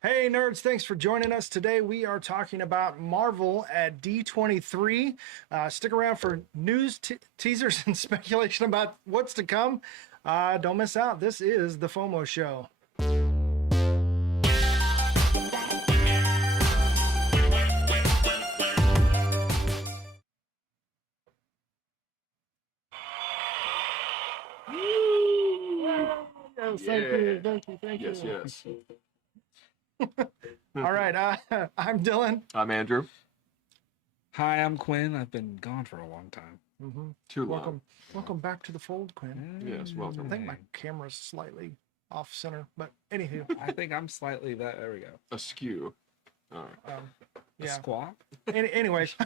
Hey nerds, thanks for joining us. Today we are talking about Marvel at D23. Stick around for news, teasers, and speculation about what's to come. Don't miss out. This is the FOMO Show. Yes, thank you, thank you. Yes. All right, I'm Dylan. I'm Andrew. Hi, I'm Quinn. I've been gone for a long time. Too long. Welcome back to the fold, Quinn. Yes, welcome. I think my camera's slightly off center, but anywho. I think I'm slightly that. There we go. Askew. All right. A Yeah. squawk. Anyways,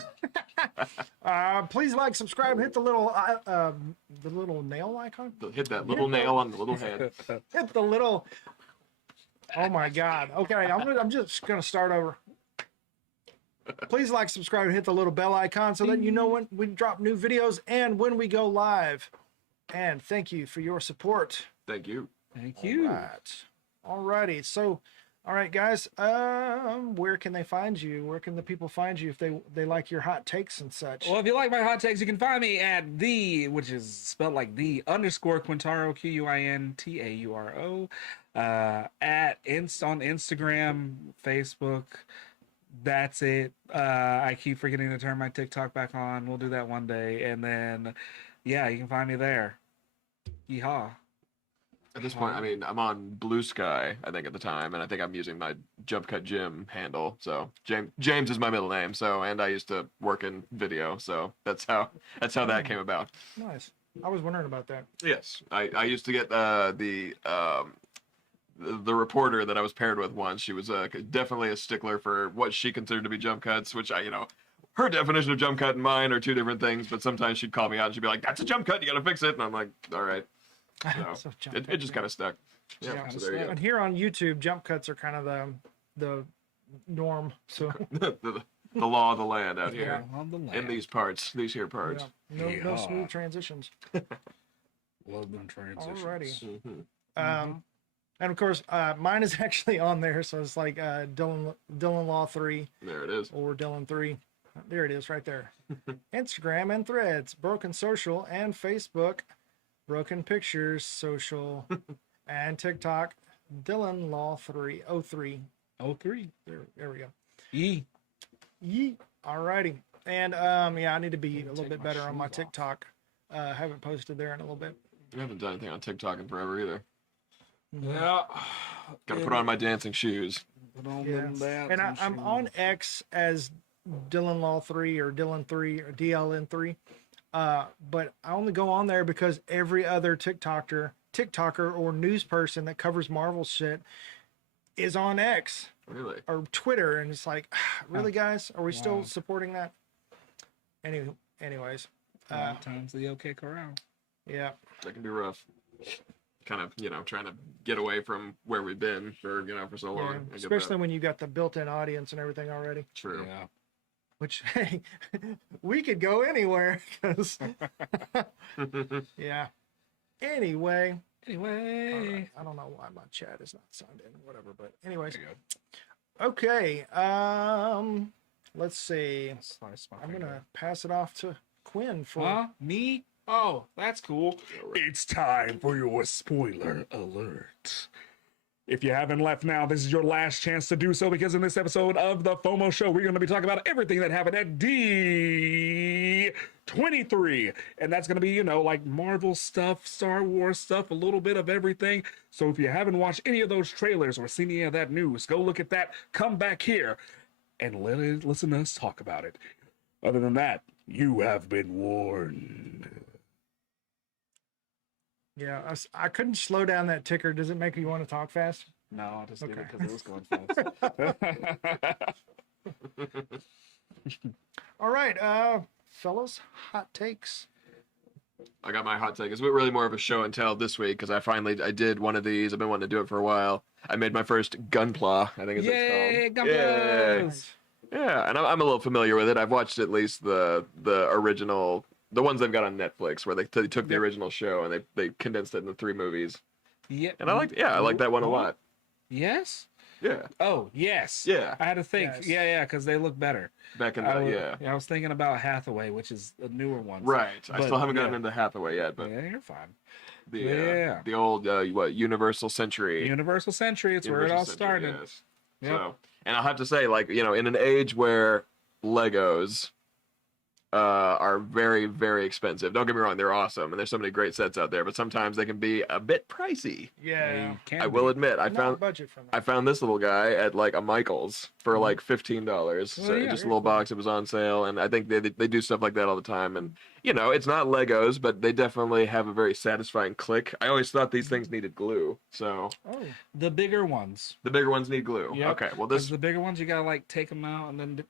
please like, subscribe, hit the little nail icon. Hit that little nail on the little head. Hit the little. Oh my God. Okay, I'm just gonna start over. Please like, subscribe, and hit the little bell icon so that you know when we drop new videos and when we go live. And thank you for your support. Thank you. Thank you. Alrighty. So, all right, guys. Where can they find you? Where can the people find you if they like your hot takes and such? Well, if you like my hot takes, you can find me at which is spelled like _Quintaro, QUINTAURO, on Instagram, Facebook. That's it. I keep forgetting to turn my TikTok back on. We'll do that one day. And then, yeah, you can find me there. Yeehaw. At this point, I mean, I'm on Blue Sky, I think, at the time, and I think I'm using my Jump Cut Gym handle. So James is my middle name. So, and I used to work in video, so that's how that came about. Nice. I was wondering about that. Yes, I used to get the reporter that I was paired with once. She was definitely a stickler for what she considered to be jump cuts, which her definition of jump cut and mine are two different things. But sometimes she'd call me out and she'd be like, "That's a jump cut. You got to fix it." And I'm like, "All right." So it just kind of stuck. Yeah. So there you go. And here on YouTube, jump cuts are kind of the norm. So the law of the land out here On the land. in these here parts. no Yeah. smooth transitions. Love them transitions. Alrighty. Mm-hmm. And of course, mine is actually on there, so it's like Dylan Law 3 There it is. or Dylan 3. There it is, right there. Instagram and Threads, Broken Social and Facebook, Broken Pictures Social, and TikTok, Dylan Law 3 03. 03. There we go. E. Yee. Alrighty. And I need to be a little Take bit my better on my shoes off. TikTok. Haven't posted there in a little bit. I haven't done anything on TikTok in forever either. Yeah. Gotta put on my dancing shoes. Put on Yeah. them bats And I'm shoes. on X as Dylan Law 3 or Dylan 3 or DLN 3. But I only go on there because every other TikToker or news person that covers Marvel shit is on X Really? or Twitter. And it's like, really, guys? Are we still Wow. supporting that? Anyways. Times the OK Corral. Yeah. That can be rough. Kind of, trying to get away from where we've been for so long. Yeah. I get Especially that. when you got the built-in audience and everything already. True. Yeah. Which, hey, we could go anywhere. 'Cause yeah. Anyway. Anyway. I don't know why my chat is not signed in, whatever, but anyways. There you go. Okay. Let's see. Slice my I'm finger. gonna pass it off to Quinn for Huh? Me? Oh, that's cool. It's time for your spoiler alert. If you haven't left now, this is your last chance to do so, because in this episode of the FOMO Show, we're going to be talking about everything that happened at D23. And that's going to be, like Marvel stuff, Star Wars stuff, a little bit of everything. So if you haven't watched any of those trailers or seen any of that news, go look at that, come back here, and listen to us talk about it. Other than that, you have been warned. yeah. I couldn't slow down that ticker. Does it make you want to talk fast? No, I just did it Okay. because it was going fast. All right, fellas, hot takes. I got my hot take. It's really more of a show and tell this week because I did one of these. I've been wanting to do it for a while. I made my first Gunpla, I think it's Yay, called. Gunpla! Yeah, and I'm a little familiar with it. I've watched at least the original, the ones they've got on Netflix, where they took the original show and they condensed it into 3 movies. Yeah. And I like that one a lot. Yes? Yeah. Oh, yes. Yeah. I had to think. Yes. Yeah, because they look better. Back in I the, was, yeah. I was thinking about Hathaway, which is a newer one. Right. I But, still haven't gotten yeah. into Hathaway yet, but Yeah, you're fine. the Yeah. the old what Universal Century. Universal Century, it's where it Universal all Century, started. yes. Yep. So, and I'll have to say, like, you know, in an age where Legos are very, very expensive. Don't get me wrong, they're awesome, and there's so many great sets out there, but sometimes they can be a bit pricey. Yeah. You can I will be. admit, Not budget for I that. found this little guy at like a Michael's for like $15. So yeah, just a very little cool. box. It was on sale, and I think they do stuff like that all the time. And you know, it's not Legos, but they definitely have a very satisfying click. I always thought these things needed glue, so Oh, The bigger ones. the bigger ones need glue. Yep. Okay, well 'Cause this the bigger ones, you gotta like take them out and then,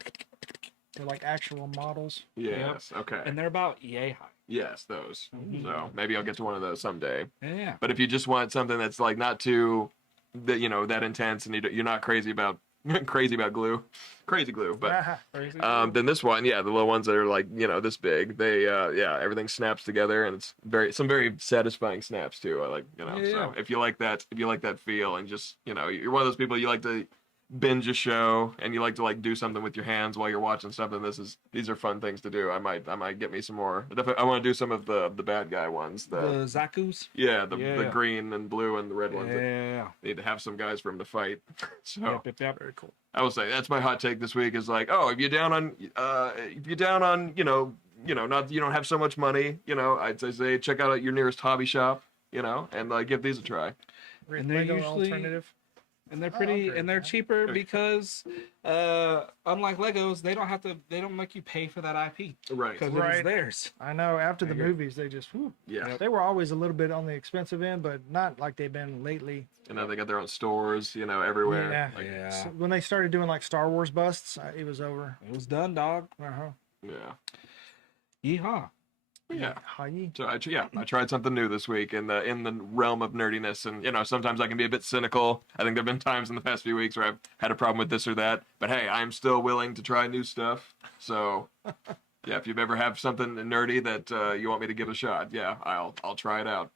they're like actual models. yes, okay, and they're about yay high. yes, those. Mhm. So maybe I'll get to one of those someday. Yeah. But if you just want something that's like not too, that you know, that intense, and you're not crazy about glue, crazy glue, but. Crazy. Then this one, yeah, the little ones that are like, you know, this big, they, yeah, everything snaps together, and it's some very satisfying snaps too. I like, you know, so Yeah. if you like that feel, and just, you know, you're one of those people, you like to binge a show, and you like to like do something with your hands while you're watching something. These are fun things to do. I might get me some more. I want to do some of the bad guy ones. The Zaku's. The Yeah. green and blue and the red ones. That Yeah. need to have some guys for him to fight. So. Yep. Very cool. I will say that's my hot take this week is like, oh, if you're down on, you know, not you don't have so much money, you know, I'd say check out your nearest hobby shop, you know, and give these a try. And they're Lego usually- alternative. And they're Oh, pretty, okay. and they're cheaper because, unlike Legos, they don't make you pay for that IP Right. because Right. it's theirs. I know. After the There you go. movies, they just whew, Yeah. they were always a little bit on the expensive end, but not like they've been lately. And now they got their own stores, you know, everywhere. Yeah. Like, Yeah. So when they started doing like Star Wars busts, it was over. It was done, dog. Uh-huh. yeah. Yeehaw. Yeah. Hi. So I tried something new this week in the realm of nerdiness, and you know sometimes I can be a bit cynical. I think there've been times in the past few weeks where I've had a problem with this or that, but hey, I'm still willing to try new stuff. So yeah, if you ever have something nerdy that you want me to give a shot, yeah, I'll try it out.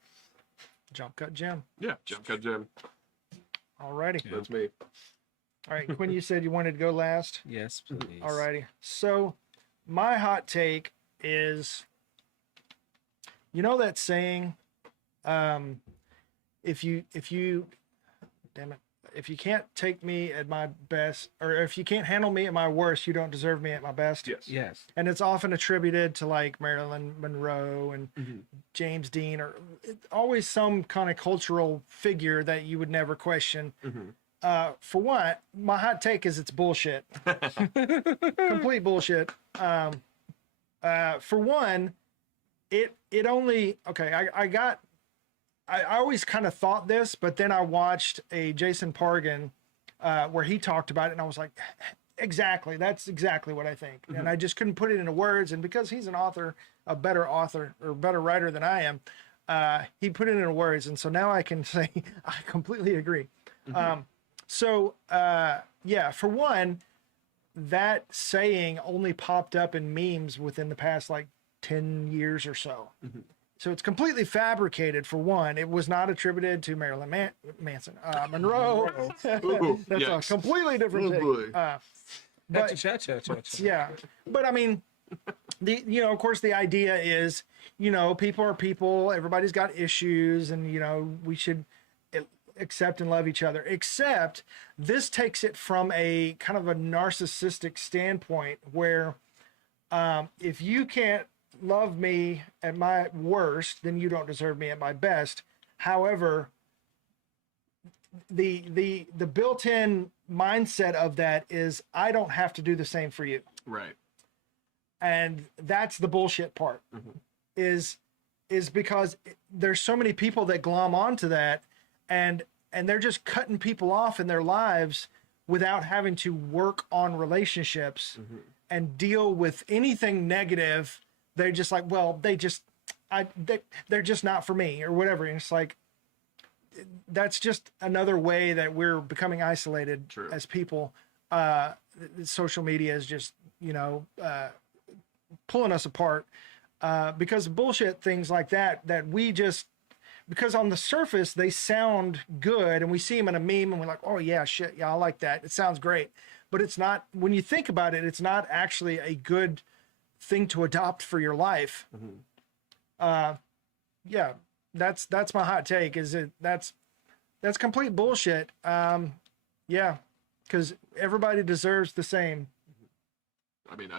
Jump cut Jim. Yeah, Jump Cut Jim, Alrighty. that's me. All right, Quinn, you said you wanted to go last. Yes, please. Alrighty. So my hot take is, you know that saying, if you damn it, if you can't take me at my best, or if you can't handle me at my worst, you don't deserve me at my best. Yes. Yes. And it's often attributed to like Marilyn Monroe and Mhm. James Dean, or always some kind of cultural figure that you would never question. Mhm. For one, my hot take is it's bullshit. Complete bullshit. For one, it only okay. I always kind of thought this, but then I watched a Jason Pargan where he talked about it, and I was like, exactly, that's exactly what I think. And I just couldn't put it into words. And because he's an author, a better writer than I am, he put it into words, and so now I can say I completely agree. Yeah, for one, that saying only popped up in memes within the past like 10 years or so. So it's completely fabricated. For one, it was not attributed to Marilyn Manson, Monroe. Ooh, That's yikes. a completely different Oh, thing. boy. But Cha-cha. yeah, but I mean, of course, the idea is, people are people. Everybody's got issues, and we should accept and love each other. Except this takes it from a kind of a narcissistic standpoint, where if you can't love me at my worst, then you don't deserve me at my best. However, the built-in mindset of that is I don't have to do the same for you. Right. And that's the bullshit part. Is because there's so many people that glom onto that, and they're just cutting people off in their lives without having to work on relationships and deal with anything negative. They're just like, well, they're just not for me, or whatever. And it's like, that's just another way that we're becoming isolated True. as people. Social media is just, pulling us apart because bullshit things like that we just because on the surface they sound good, and we see them in a meme and we're like, oh yeah, shit, yeah, I like that. It sounds great, but it's not. When you think about it, it's not actually a good thing to adopt for your life. Yeah, that's my hot take. Is it that's complete bullshit. Yeah, because everybody deserves the same. I mean,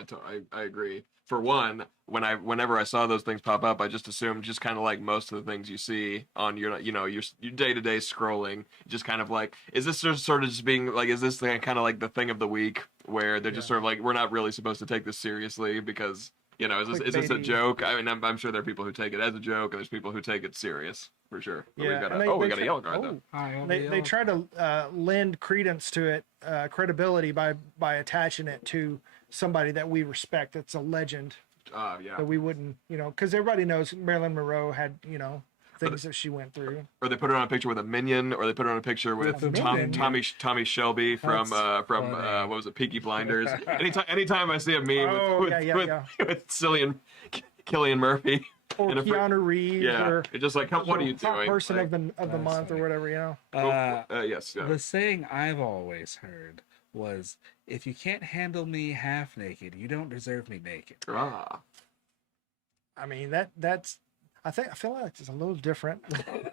I agree. For one, whenever I saw those things pop up, I just assumed, just kind of like most of the things you see on your day-to-day scrolling, just kind of like, is this sort of just being like, is this kind of like the thing of the week where they're just sort of like, we're not really supposed to take this seriously because, is this a joke? I mean, I'm sure there are people who take it as a joke, and there's people who take it serious for sure. But Yeah, we got a yellow card though. They try to lend credence to it, credibility by attaching it to somebody that we respect. That's a legend. That we wouldn't, because everybody knows Marilyn Monroe had, things that she went through. Or they put it on a picture with a minion, or they put it on a picture with Tommy Shelby from what was it, Peaky Blinders. Anytime I see a meme with Cillian Murphy. Or Keanu Reeves, or it's just like, what are you top doing? Person of the month, or whatever, Yes. The saying I've always heard was, if you can't handle me half naked, you don't deserve me naked. Ah. I mean, that's. I feel like it's a little different.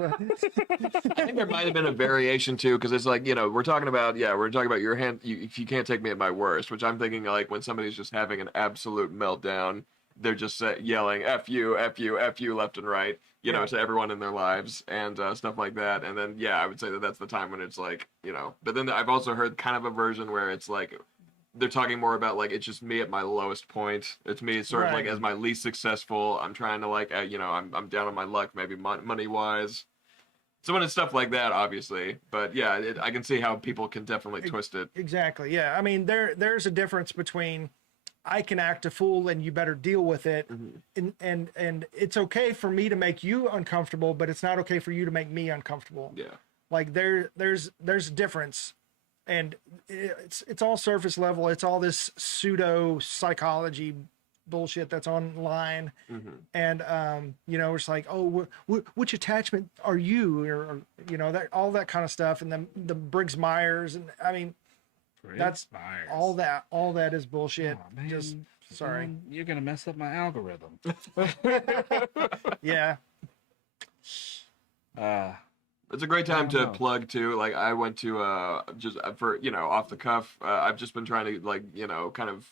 I think there might have been a variation too, because it's like, we're talking about your hand. If you can't take me at my worst, which I'm thinking like when somebody's just having an absolute meltdown, they're just yelling "F you, F you, F you" left and right, to everyone in their lives and stuff like that. And then I would say that's the time when it's like, But then I've also heard kind of a version where it's like they're talking more about like, it's just me at my lowest point. It's me sort of like as my least successful. I'm trying to like, I'm down on my luck, maybe money wise. So when it's stuff like that, obviously, but I can see how people can definitely twist it. Exactly. Yeah. I mean, there's a difference between I can act a fool and you better deal with it. And it's okay for me to make you uncomfortable, but it's not okay for you to make me uncomfortable. Yeah. Like there's a difference. And it's all surface level. It's all this pseudo psychology bullshit that's online. And it's like, oh, which attachment are you, or that, all that kind of stuff. And then the Briggs Myers, and I mean, that's all that is bullshit. Oh, just sorry, you're gonna mess up my algorithm. Yeah. It's a great time to plug too. Like I went to just for off the cuff. I've just been trying to like kind of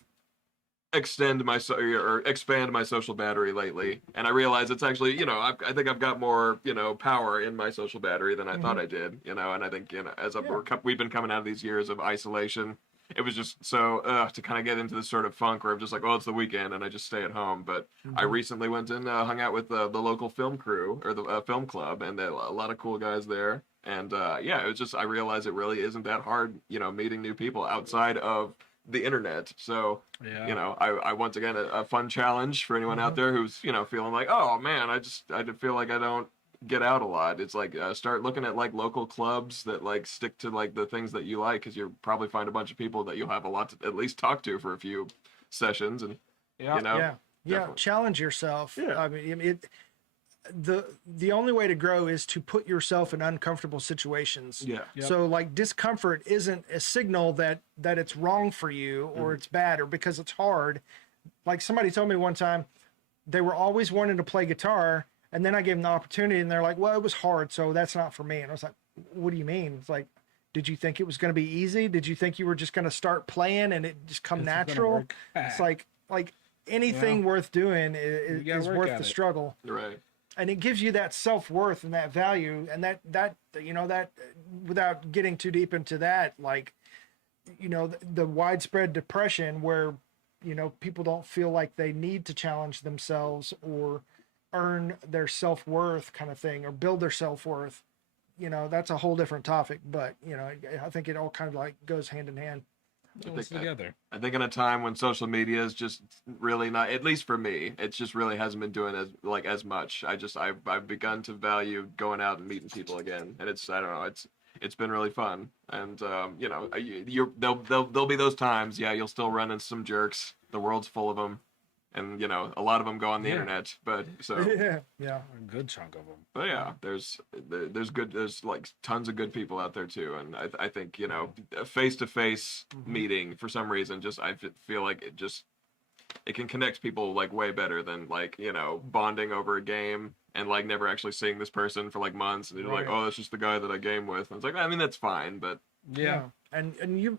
expand my social battery lately, and I realize it's actually I think I've got more power in my social battery than I thought I did. And I think as we've been coming out of these years of isolation, it was just so to kind of get into this sort of funk where I'm just like, oh, it's the weekend and I just stay at home. But I recently went and hung out with the local film crew, or the film club, and there a lot of cool guys there. And it was just, I realized it really isn't that hard, meeting new people outside of the internet. So I once again a fun challenge for anyone out there who's feeling like, oh man, I feel like I don't get out a lot. It's like start looking at like local clubs that like stick to like the things that you like, because you'll probably find a bunch of people that you'll have a lot to at least talk to for a few sessions. And challenge yourself. I mean, the only way to grow is to put yourself in uncomfortable situations. So like discomfort isn't a signal that it's wrong for you, or it's bad, or because it's hard. Like somebody told me one time, they were always wanting to play guitar, and then I gave them the opportunity, and they're like, well, it was hard, so that's not for me. And I was like, what do you mean? It's like, did you think it was going to be easy? Did you think you were just going to start playing and it just come natural? It's like anything worth doing is worth the struggle. Right. And it gives you that self-worth and that value, and that without getting too deep into that, like, the widespread depression where, people don't feel like they need to challenge themselves or earn their self-worth kind of thing, or build their self-worth. That's a whole different topic, but I think it all kind of like goes hand in hand. Together. I think in a time when social media is just really not, at least for me, it just really hasn't been doing as much. I've begun to value going out and meeting people again, and I don't know, it's been really fun. And there'll be those times. Yeah, you'll still run into some jerks. The world's full of them. and you know, a lot of them go on the Yeah. internet. But so, Yeah. A good chunk of them. but yeah, there's like tons of good people out there too, and I think, you know, a face-to-face meeting for some reason, just I feel like it can connect people like way better than like, you know, bonding over a game and like never actually seeing this person for like months, and you're like, Right. oh, that's just the guy that I game with. And it's like, I mean, that's fine, but Yeah. And you,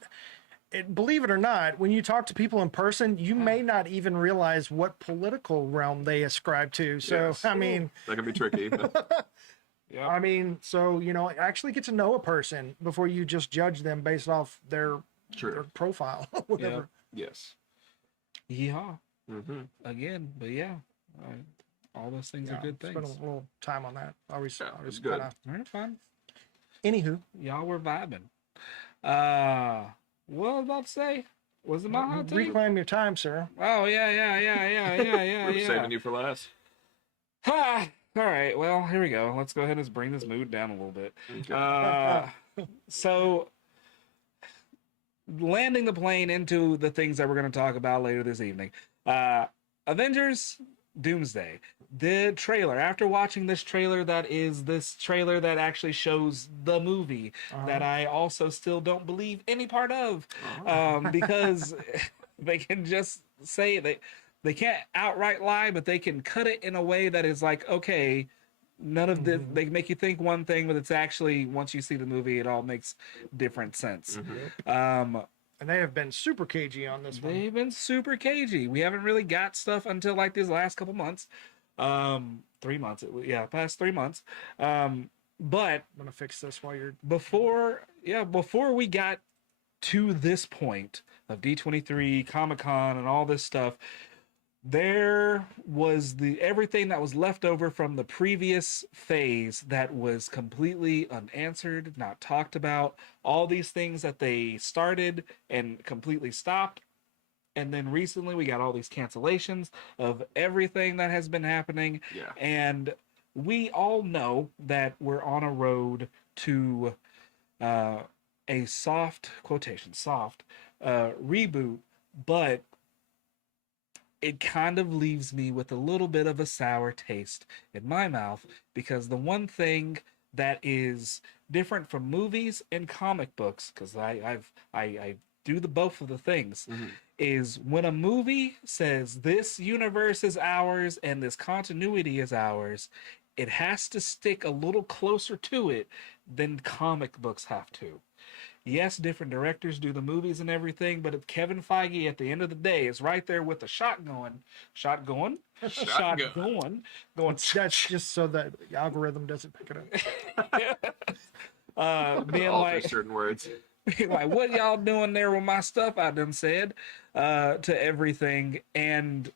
believe it or not, when you talk to people in person, you may not even realize what political realm they ascribe to. So Yes. I mean, that can be tricky. But Yeah. so you know, actually get to know a person before you just judge them based off their true. profile, whatever. Yes. Yeehaw. Mm-hmm. Again, but yeah, all those things are good Spend things. a little time on that. Always it's good. kinda- All right, fine. Anywho, Y'all were vibing. What was I about to say? Was it my hot take? reclaim your time, sir. Oh yeah. We're saving you for last. Ha! All right, well, here we go. Let's go ahead and bring this mood down a little bit. So, landing the plane into the things that we're going to talk about later this evening. Avengers Doomsday. The trailer. After watching this trailer, that is this trailer that actually shows the movie that I also still don't believe any part of, because they can just say they can't outright lie, but they can cut it in a way that is like, okay, none of this, they make you think one thing, but it's actually, once you see the movie, it all makes different sense. And they have been super cagey on this one. They've been super cagey. We haven't really got stuff until like these last couple months. 3 months. Past 3 months. But I'm gonna fix this while you're before we got to this point of D23, Comic-Con, and all this stuff, there was everything that was left over from the previous phase that was completely unanswered, not talked about, all these things that they started and completely stopped. And then recently we got all these cancellations of everything that has been happening. Yeah. And we all know that we're on a road to a soft reboot, but it kind of leaves me with a little bit of a sour taste in my mouth, because the one thing that is different from movies and comic books, because I do both of the things, is when a movie says this universe is ours and this continuity is ours, it has to stick a little closer to it than comic books have to. Yes, different directors do the movies and everything, but if Kevin Feige at the end of the day is right there with the shot going, going, that's just so that the algorithm doesn't pick it up. being Alter like, certain words. being like, what y'all doing there with my stuff I done said to everything, and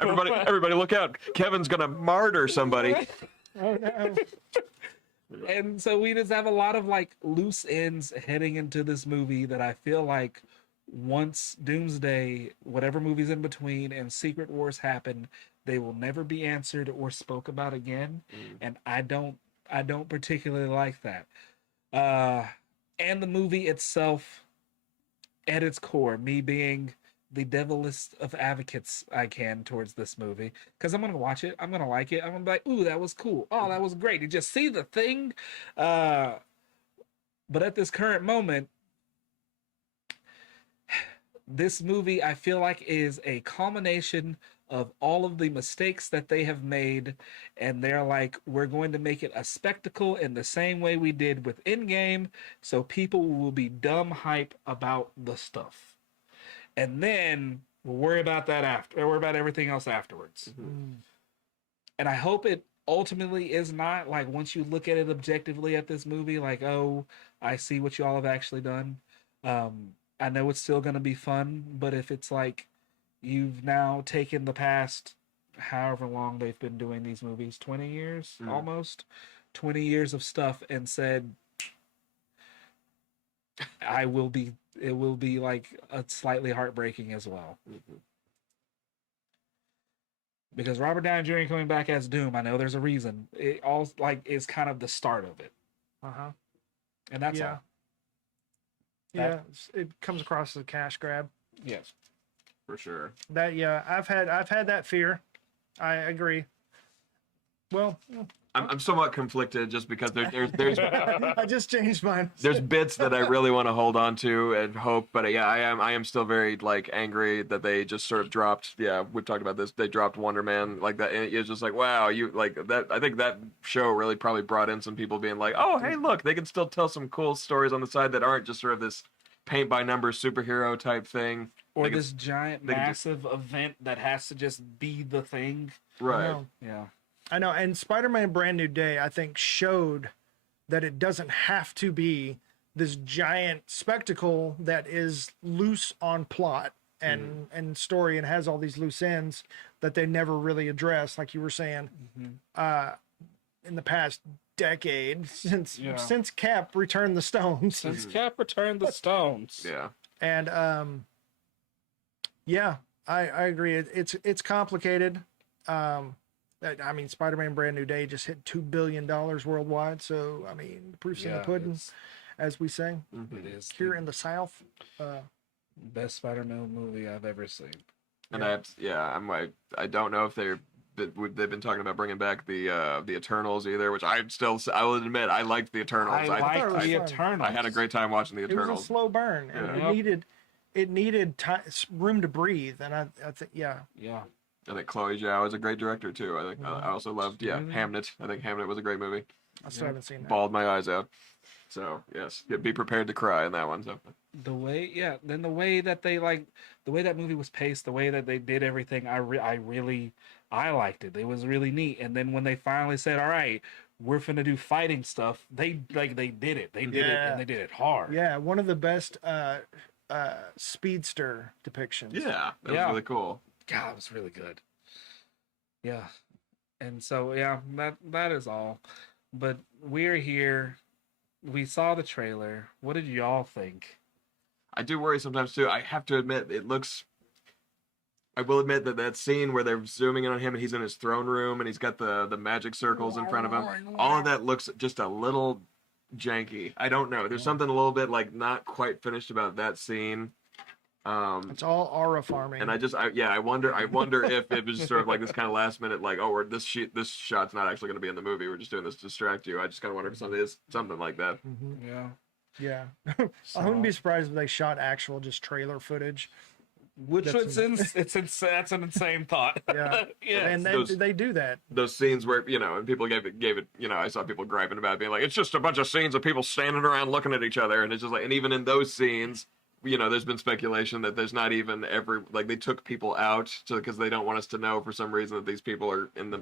Everybody look out. Kevin's gonna martyr somebody. Oh no. And so we just have a lot of like loose ends heading into this movie that I feel like once Doomsday, whatever movie's in between, and Secret Wars happen, they will never be answered or spoke about again. And I don't particularly like that. And the movie itself, at its core, me being the devilest of advocates I can towards this movie, because I'm gonna watch it, I'm gonna like it, I'm gonna be like, ooh, that was cool, oh, that was great, you just see the thing. But at this current moment, this movie I feel like is a culmination of all of the mistakes that they have made, and they're like, we're going to make it a spectacle in the same way we did with Endgame, so people will be dumb hype about the stuff. And then we'll worry about that after, or worry about everything else afterwards. And I hope it ultimately is not like, once you look at it objectively at this movie, like, oh, I see what you all have actually done. I know it's still going to be fun, but if it's like you've now taken the past however long they've been doing these movies, 20 years, almost 20 years of stuff, and said, it will be like a slightly heartbreaking as well. Because Robert Downey Jr. coming back as Doom, I know there's a reason. It all like is kind of the start of it. And that's all. Yeah, it comes across as a cash grab. Yes. For sure. That I've had that fear. I agree. Well, I'm somewhat conflicted just because there's I just changed mine. there's bits that I really want to hold on to and hope, but yeah, I am still very like angry that they just sort of dropped. Yeah, we've talked about this. They dropped Wonder Man like that, and it's just like, wow, you like that. I think that show really probably brought in some people being like, oh, hey, look, they can still tell some cool stories on the side that aren't just sort of this paint by numbers superhero type thing. Or Like this giant, they can just- massive event that has to just be the thing. Right. Yeah. I know, and Spider-Man Brand New Day, I think, showed that it doesn't have to be this giant spectacle that is loose on plot and story and has all these loose ends that they never really address, like you were saying, in the past decade since Cap returned the stones. Since Cap returned the stones. Yeah. And I agree. It's complicated. I mean, Spider-Man Brand New Day just hit $2 billion worldwide. So, I mean, the proof's in the pudding, as we say, It is here the in the South. best Spider-Man movie I've ever seen. And I don't know if they've been talking about bringing back the Eternals either, which I will admit I liked the Eternals. I thought it like was the fun. Eternals. I had a great time watching the It was Eternals. a slow burn, and Yeah. it needed room to breathe. And I think, Yeah. I think Chloe Zhao is a great director too. I think I also loved Hamnet. I think Hamnet was a great movie. I still haven't seen that. Bawled my eyes out. So yes, be prepared to cry in that one. So The way that the way that movie was paced, the way that they did everything, I liked it. It was really neat. And then when they finally said, "All right, we're finna do fighting stuff," they did it. They did it, and they did it hard. Yeah, one of the best speedster depictions. yeah, that was Yeah. really cool. God, it was really good. Yeah. And so that is all. But we're here. We saw the trailer. What did y'all think? I do worry sometimes too. I have to admit, I will admit that scene where they're zooming in on him and he's in his throne room and he's got the magic circles in front of him. All of that looks just a little janky. I don't know. There's something a little bit like not quite finished about that scene. It's all aura farming. And I wonder if it was sort of like this kind of last minute, like, oh, this shot's not actually going to be in the movie. We're just doing this to distract you. I just kind of wonder if something is something like that. Yeah. Yeah. I wouldn't be surprised if they shot actual just trailer footage. Which was that's an insane thought. Yeah. Yeah. And they do that. Those scenes where, and people gave it, I saw people griping about it, being like, it's just a bunch of scenes of people standing around looking at each other. And it's just like, and even in those scenes, there's been speculation that there's not even they took people out because they don't want us to know for some reason that these people are in the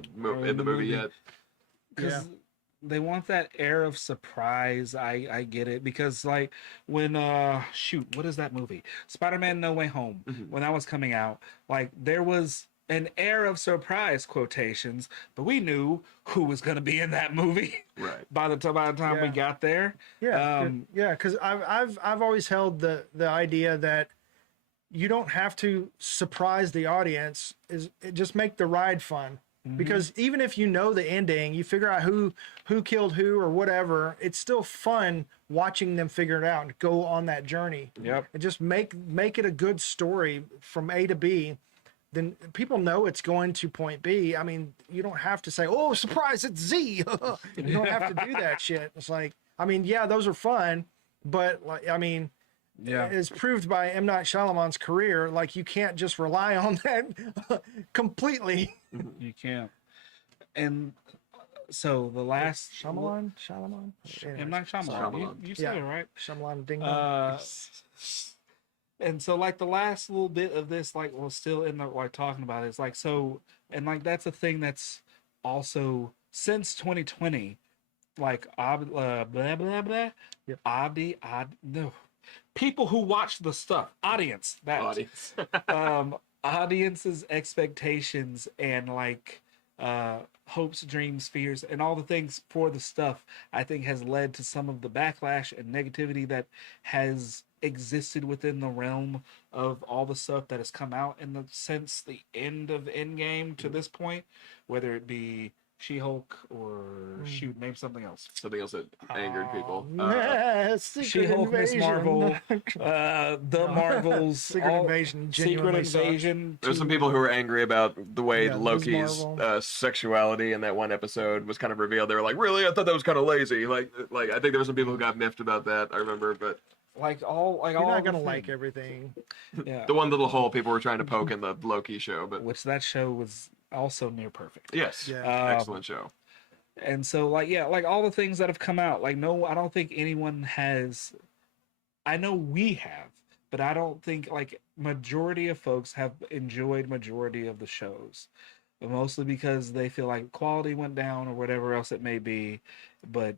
movie yet. Because they want that air of surprise. I get it. Because like when what is that movie? Spider-Man No Way Home. When that was coming out, like there was an air of surprise quotations, but we knew who was going to be in that movie. Right. By the time we got there. Yeah. Because I've always held the idea that you don't have to surprise the audience. Just make the ride fun. Because even if you know the ending, you figure out who killed who or whatever, it's still fun watching them figure it out and go on that journey. Yep. And just make it a good story from A to B. Then people know it's going to point B. I mean, you don't have to say, "Oh, surprise, it's Z." You don't have to do that shit. It's like, I mean, yeah, those are fun, but like, I mean, as proved by M. Night Shyamalan's career, like you can't just rely on that completely. You can't. And so the last Shyamalan. M. Night Shyamalan. You said it right. Shyamalan ding. And so like the last little bit of this, like we'll still end up like talking about it. It's like so, and like that's a thing that's also since 2020, like blah blah blah. No, people who watch the stuff, audience, audience's expectations and like hopes, dreams, fears, and all the things for the stuff, I think has led to some of the backlash and negativity that has existed within the realm of all the stuff that has come out since the end of Endgame to this point, whether it be She-Hulk or shoot, name something else. Something else that angered people. Secret She-Hulk, Miss Invasion. Marvel, the Marvels, Secret Invasion. Secret Genuinely sucks. Invasion. There's some people who were angry about the way Yeah, Ms. Loki's Marvel. sexuality in that one episode was kind of revealed. They were like, "Really? I thought that was kind of lazy." Like I think there were some people who got miffed about that. I remember, but You're You're not gonna like everything. Yeah. the one little hole people were trying to poke in the Loki show. But Which that show was also near perfect. yes, Yeah. excellent show. And so, like all the things that have come out, no, I don't think anyone has. I know we have, but I don't think majority of folks have enjoyed majority of the shows, but mostly because they feel like quality went down or whatever else it may be. But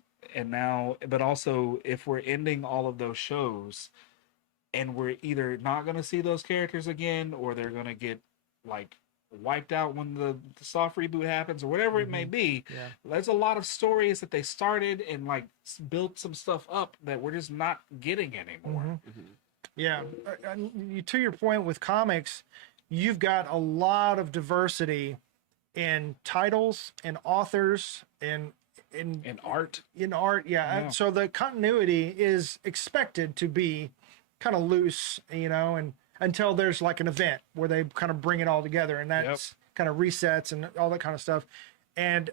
also if we're ending all of those shows, and we're either not going to see those characters again, or they're going to get wiped out when the soft reboot happens or whatever it may be. Yeah. There's a lot of stories that they started and built some stuff up that we're just not getting anymore. Yeah. To your point with comics, you've got a lot of diversity in titles and authors and In art, in art. Yeah. So the continuity is expected to be kind of loose, and until there's an event where they kind of bring it all together, and that's kind of resets and all that kind of stuff. And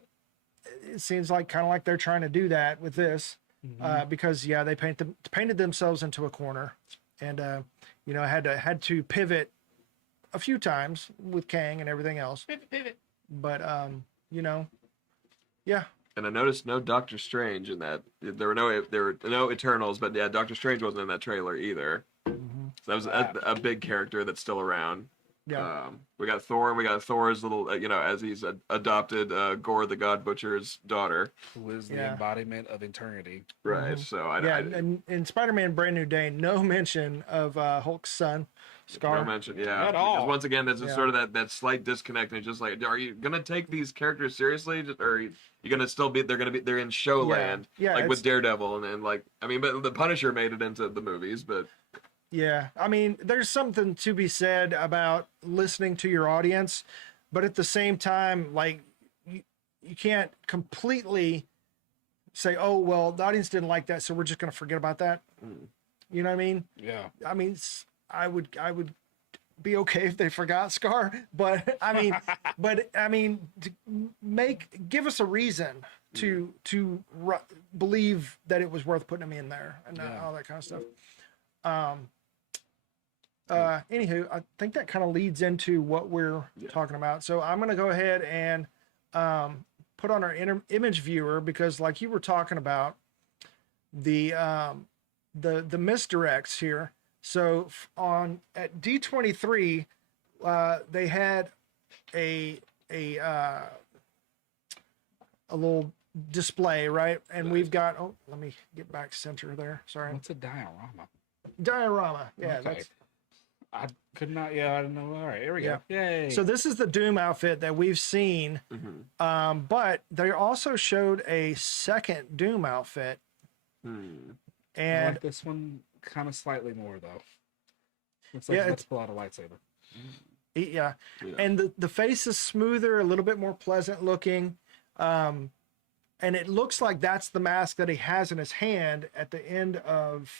it seems kind of like they're trying to do that with this, because they painted themselves into a corner, and had to pivot a few times with Kang and everything else. Pivot. But yeah. And I noticed no Doctor Strange in that. There were no Eternals, but yeah, Doctor Strange wasn't in that trailer either. So that was a big character that's still around. Yeah. We got Thor, and we got Thor's little, as he's adopted Gore the God Butcher's daughter. Who is the embodiment of eternity. Right. So and in Spider-Man Brand New Day, no mention of Hulk's son, Scar. no mention, yeah. At all. Because once again, there's sort of that slight disconnect. And it's just are you gonna take these characters seriously, or are you gonna still be? They're in showland, Yeah, with Daredevil, and but the Punisher made it into the movies, but. Yeah, I mean, there's something to be said about listening to your audience, but at the same time, you can't completely say, "Oh, well, the audience didn't like that, so we're just going to forget about that." You know what I mean? Yeah. I mean, I would be okay if they forgot Scar, but give us a reason to believe that it was worth putting him in there and all that kind of stuff. Anywho, I think that kind of leads into what we're talking about. So I'm going to go ahead and put on our image viewer, because like you were talking about the misdirects here. So at D23, they had a little display, right? And we've got, let me get back center there. Sorry. What's a diorama? Diorama. Yeah. Okay. I could not. Yeah, I don't know. All right, here we go. Yeah. Yay! So this is the Doom outfit that we've seen, but they also showed a second Doom outfit, I and like this one kind of slightly more though. Looks like let's pull out a lightsaber. yeah, and the face is smoother, a little bit more pleasant looking, and it looks like that's the mask that he has in his hand at the end of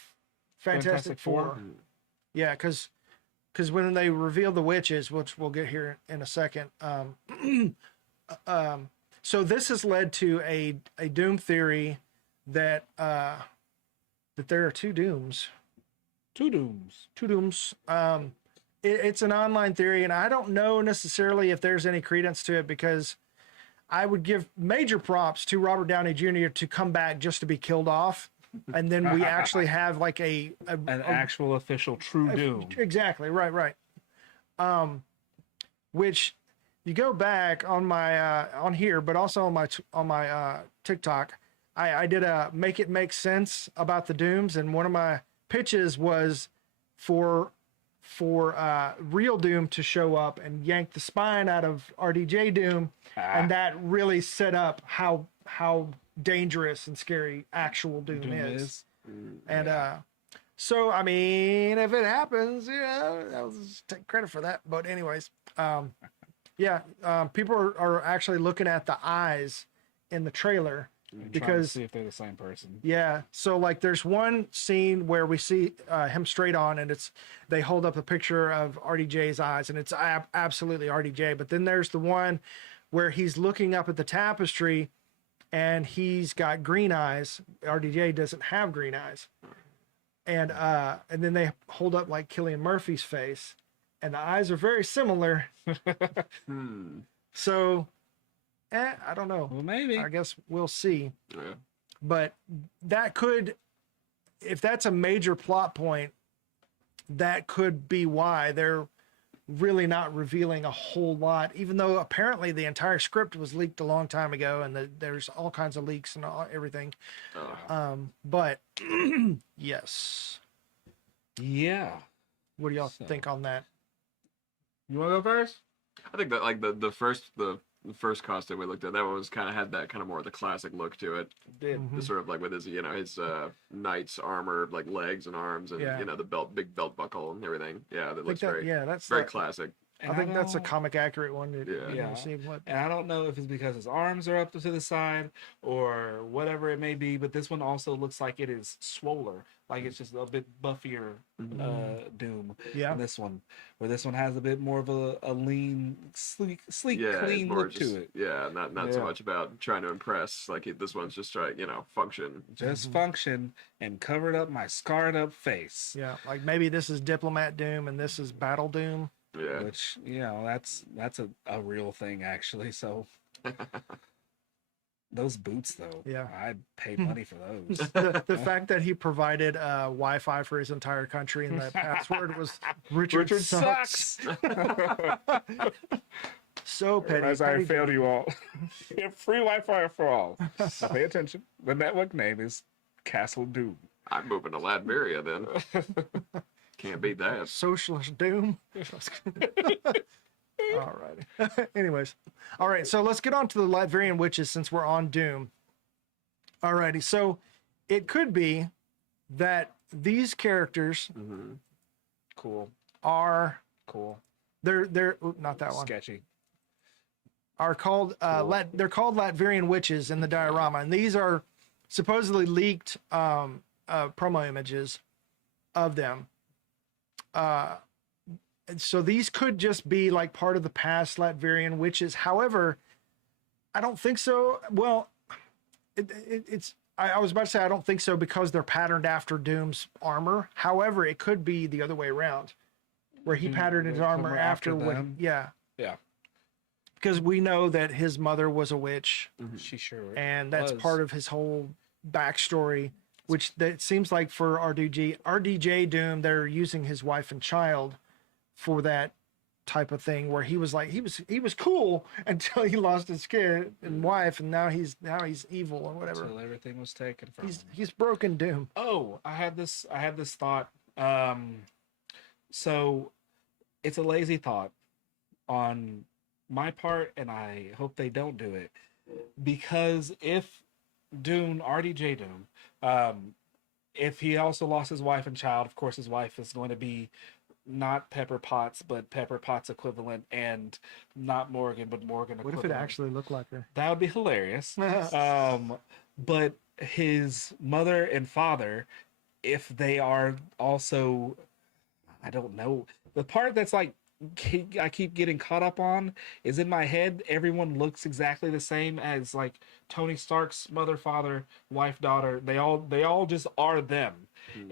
Fantastic Four. Yeah, because when they reveal the witches, which we'll get here in a second, so this has led to a Doom theory that there are two Dooms. Two Dooms. It's an online theory, and I don't know necessarily if there's any credence to it, because I would give major props to Robert Downey Jr. to come back just to be killed off. And then we actually have an actual official true Doom. Exactly. Right. Which you go back on my on here, but also on my TikTok, I did a make it make sense about the Dooms, and one of my pitches was for real Doom to show up and yank the spine out of RDJ Doom, and that really set up how dangerous and scary actual Doom is. And so I mean, if it happens, I'll just take credit for that. But anyways, Yeah, people are actually looking at the eyes in the trailer I'm trying to because see if they're the same person. yeah, so like there's one scene where we see him straight on, and they hold up a picture of RDJ's eyes, and it's absolutely RDJ. But then there's the one where he's looking up at the tapestry, and he's got green eyes. RDJ doesn't have green eyes, and then they hold up like Cillian Murphy's face, and the eyes are very similar. So, I don't know. Well, maybe. I guess we'll see. Yeah. But that could, if that's a major plot point, that could be why they're really not revealing a whole lot, even though apparently the entire script was leaked a long time ago, and there's all kinds of leaks and everything. But yes. Yeah. What do y'all So- think on that? You want to go first? I think that like the first costume we looked at, that one was kind of had that kind of more the classic look to it. Mhm. The sort of like with his his knight's armor, like legs and arms, and Yeah. the big belt buckle and everything. Yeah, that I think looks that, yeah, that's very that- classic. I think that's a don't- comic accurate one. Yeah. Yeah. See what, And I don't know if it's because his arms are up to the side or whatever it may be, but this one also looks like it is swoller, like it's just a bit buffier Doom yeah. than this one, where this one has a bit more of a lean, sleek, Yeah, clean more look just, to it. Yeah, not so Yeah. much about trying to impress. Like this one's just trying, function. Just function and covered up my scarred up face. Yeah, like maybe this is Diplomat Doom and this is Battle Doom. Yeah. Which, that's a real thing actually. So those boots though, Yeah. I'd pay money for those. The fact that he provided Wi-Fi for his entire country and the password was Richard sucks. So petty. As I petty. failed you all. You have free Wi-Fi for all. Now pay attention. The network name is Castle Doom. I'm moving to Latveria then. Can't beat that. Socialist Doom. All righty. Anyways, all right. So let's get on to the Latvian witches since we're on Doom. All righty. So it could be that these characters Cool. are Cool. they're not that one. Sketchy. Are called they're called Latvian witches in the diorama, and these are supposedly leaked promo images of them. So these could just be like part of the past Latvian witches. However, I don't think so. Well, I was about to say I don't think so because they're patterned after Doom's armor. However, it could be the other way around, where he patterned his armor after what? them? Yeah, Yeah. because we know that his mother was a witch, She sure and that's was. part of his whole backstory. Which that seems like for RDJ Doom, they're using his wife and child for that type of thing, where he was like he was cool until he lost his kid and wife, and now he's evil or whatever. Until everything was taken from him. He's broken Doom. Oh, I had this thought. So it's a lazy thought on my part, and I hope they don't do it, because if RDJ Doom, if he also lost his wife and child, of course his wife is going to be not Pepper Potts, but Pepper Potts equivalent, and not Morgan, but Morgan What equivalent. if it actually looked like her? That would be hilarious. But his mother and father, if they are also, I don't know. The part that's like I keep getting caught up on is in my head. Everyone looks exactly the same as like Tony Stark's mother, father, wife, daughter. They all just are them,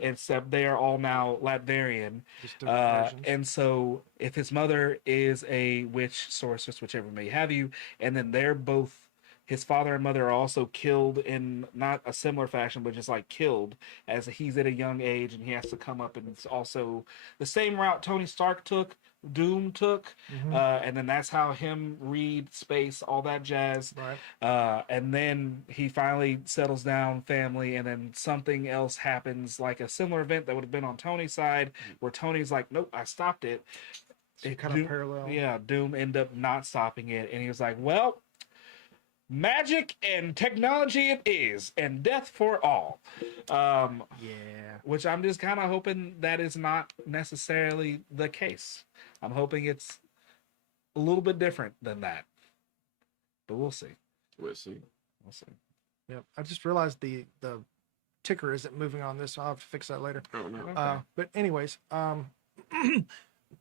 except they are all now Latvian. Just different versions. And so if his mother is a witch, sorceress, whichever may have you, and then they're both, his father and mother are also killed in not a similar fashion, but just like killed as he's at a young age and he has to come up, and it's also the same route Tony Stark took, Doom took, and then that's how him, Reed, space, all that jazz. Right. And then he finally settles down, family, and then something else happens, like a similar event that would have been on Tony's side, where Tony's like, nope, I stopped it. So kind of parallel. Yeah, Doom ended up not stopping it, and he was like, well, magic and technology it is, and death for all. Yeah. Which I'm just kind of hoping that is not necessarily the case. I'm hoping it's a little bit different than that. But we'll see. We'll see. We'll see. Yep. I just realized the ticker isn't moving on this. So I'll have to fix that later. Oh no. Okay. But anyways,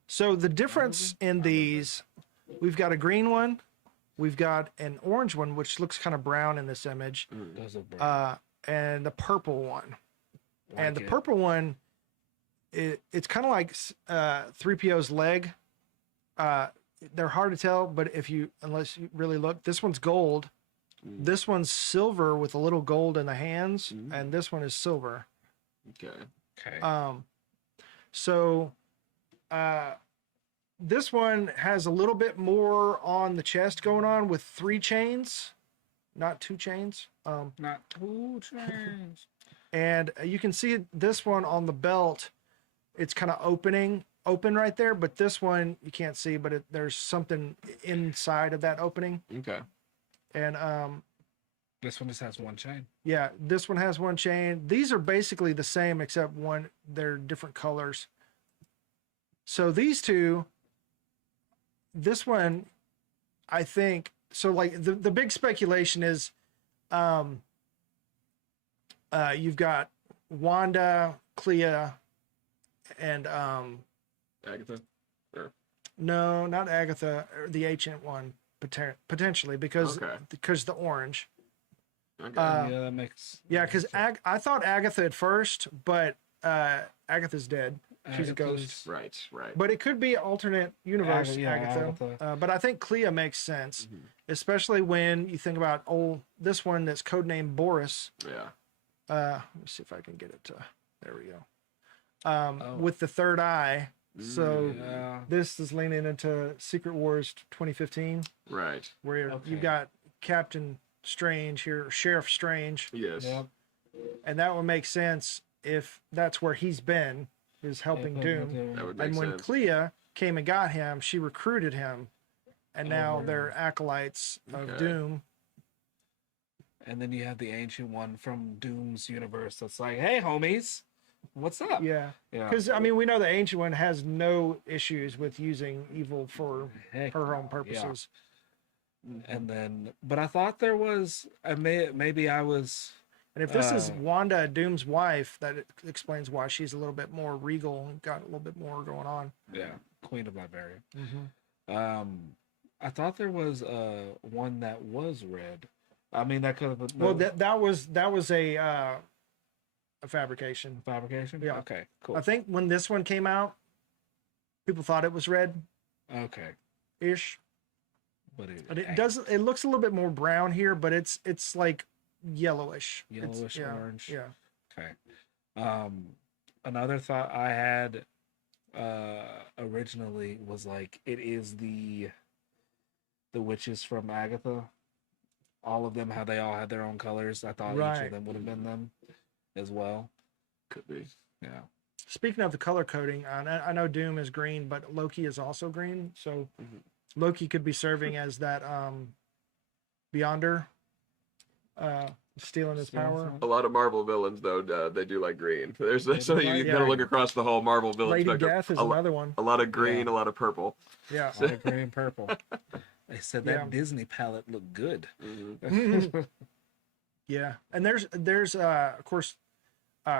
so the difference in these, we've got a green one, we've got an orange one, which looks kind of brown in this image, Does it burn? and the purple one. And the Like it. purple one, it's kind of like 3PO's leg. They're hard to tell, but unless you really look, this one's gold. This one's silver with a little gold in the hands, and this one is silver. Okay. Okay. So this one has a little bit more on the chest going on with 3 chains, not 2 chains. Not 2 chains. And you can see this one on the belt. It's kind of open right there, but this one you can't see, but there's something inside of that opening. Okay. And This one just has 1 chain. yeah, this one has 1 chain. These are basically the same except they're different colors. So these two, this one, I think, so like the big speculation is you've got Wanda, Clea, and Agatha. no, not Agatha, the ancient one, potentially because the orange. Okay. Yeah, that makes. Yeah, because I thought Agatha at first, but Agatha's dead. She's a ghost. right. But it could be alternate universe Yeah, Agatha. Agatha. But I think Clea makes sense, especially when you think about this one that's codenamed Boris. Yeah. Let me see if I can get it to. There we go. With the third eye. So Yeah. this is leaning into Secret Wars 2015, Right. where Okay. you've got Captain Strange here, Sheriff Strange, Yes. Yep. and that would make sense if that's where he's been, is helping Doom. That would make And when sense. Clea came and got him, she recruited him, and now they're acolytes of Okay. Doom. And then you have the ancient one from Doom's universe that's like, hey, homies, what's up? Yeah, Yeah. because I mean, we know the Ancient One has no issues with using evil for Heck, her own purposes. and then, but I thought there was, maybe I was, And if this is Wanda, Doom's wife, that explains why she's a little bit more regal and got a little bit more going on. yeah, Queen of Liberia. I thought there was one that was red. I mean, that could have. Well, that was a fabrication. fabrication. Yeah. Okay. Cool. I think when this one came out, people thought it was red Okay. ish. But And it does. It looks a little bit more brown here, but it's like yellowish. Yellowish, orange. Yeah. Okay. Another thought I had originally was like it is the witches from Agatha. All of them, how they all had their own colors. I thought each Right. of them would have been them as well. Could be. Yeah. Speaking of the color coding, I know Doom is green, but Loki is also green. So Loki could be serving as that Beyonder, stealing his power. A lot of Marvel villains, though, they do like green. There's something you've got to Yeah. look across the whole Marvel villain Lady spectrum. Death is a, lo- another one. a lot of green, Yeah. a lot of purple. Yeah. A lot of green and purple. They said that Yeah. Disney palette looked good. Yeah, and there's of course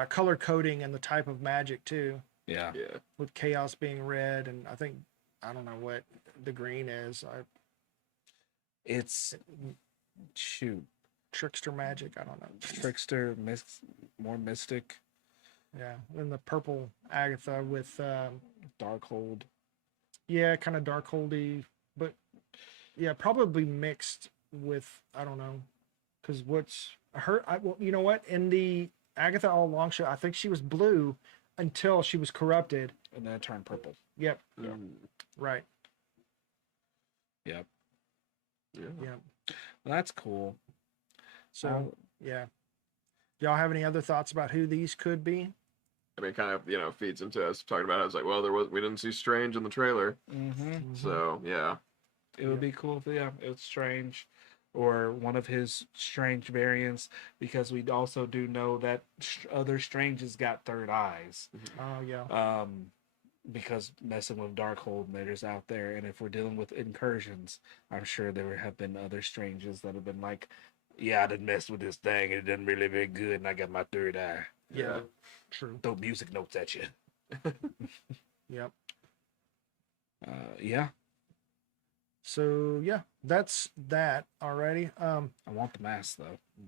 color coding and the type of magic too, Yeah. Yeah. with chaos being red, and I don't know what the green is. It's shoot. Trickster magic. I don't know. Trickster, more mystic, Yeah, and the purple Agatha with Darkhold. yeah, kind of dark holdy, but yeah, probably mixed with I don't know, because what's her? Well, you know what? In the Agatha All Along show, I think she was blue until she was corrupted. And then it turned purple. Yep, Mm. right. Yep. Yeah. Yeah. Well, that's cool. So yeah. Y'all have any other thoughts about who these could be? I mean, kind of, feeds into us talking about it. I was like, well, we didn't see Strange in the trailer. Mm-hmm. So, yeah. It would be cool if it was Strange or one of his Strange variants, because we also do know that other Stranges got third eyes. Oh yeah. because messing with Darkhold matters out there, and if we're dealing with incursions, I'm sure there have been other strangers that have been like, yeah, I done messed with this thing and it done really very good, and I got my third eye. Yeah. True. Throw music notes at you. Yep. Yeah, So yeah, that's that already. I want the mask though.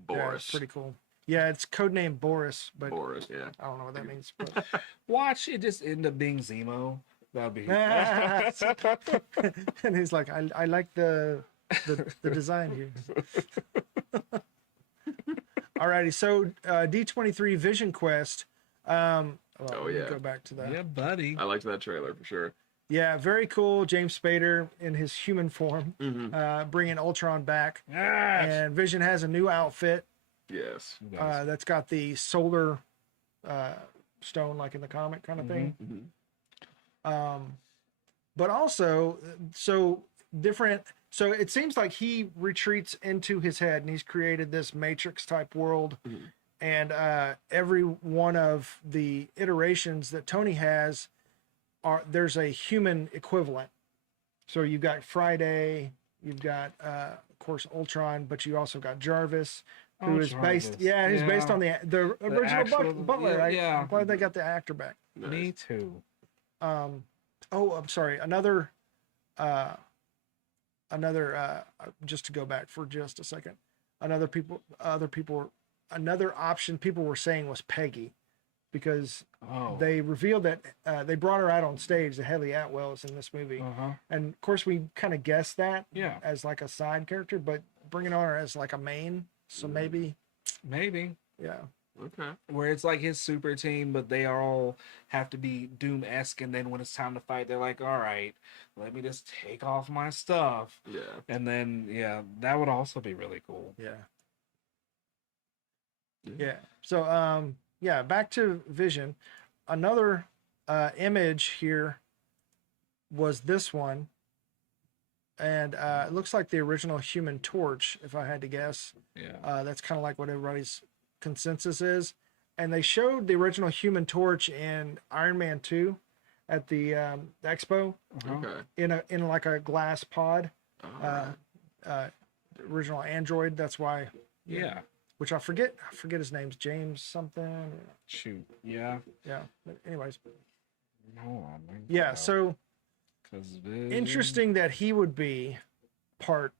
Yeah, Boris. it's pretty cool. Yeah, it's codenamed Boris, but Boris, yeah. I don't know what that means. But... Watch it just end up being Zemo. That'd be. and he's like, I like the design here. Alrighty, so D23 VisionQuest. Oh, let me yeah. Go back to that. Yeah, buddy. I liked that trailer for sure. Yeah, very cool. James Spader in his human form, Mm-hmm. bringing Ultron back, Ah, and Vision has a new outfit Yes. that's got the solar stone, like in the comic kind of thing. Mm-hmm. But also, so different. So it seems like he retreats into his head, and he's created this Matrix type world. Mhm. And every one of the iterations that Tony has, there's a human equivalent. So you've got Friday, you've got of course Ultron, but you also got Jarvis, who is based. Jarvis. Yeah, he's based on the original actual- Butler. yeah, Right? yeah. I'm glad they got the actor back. Nice. me too. Oh, I'm sorry. Another, just to go back for just a second. Another option people were saying was Peggy, because Oh, they revealed that they brought her out on stage. The Haley Atwell is in this movie, Uh-huh. and of course we kind of guessed that Yeah, as like a side character, but bringing on her as like a main, so maybe, maybe. yeah, Okay. Where it's like his super team, but they all have to be Doom-esque, and then when it's time to fight, they're like, all right, let me just take off my stuff. Yeah. And then, yeah, that would also be really cool. yeah. Yeah. So yeah, back to Vision. Another image here was this one. And it looks like the original Human Torch, if I had to guess. Yeah. That's kind of like what everybody's consensus is. And they showed the original Human Torch in Iron Man 2 at the expo Uh-huh. Okay. in like a glass pod. Alright. Original android. That's why. Yeah. Which I forget his name's James something. Shoot. Yeah. Yeah. But anyways. Hold on. Yeah. So 'Cause interesting that he would be part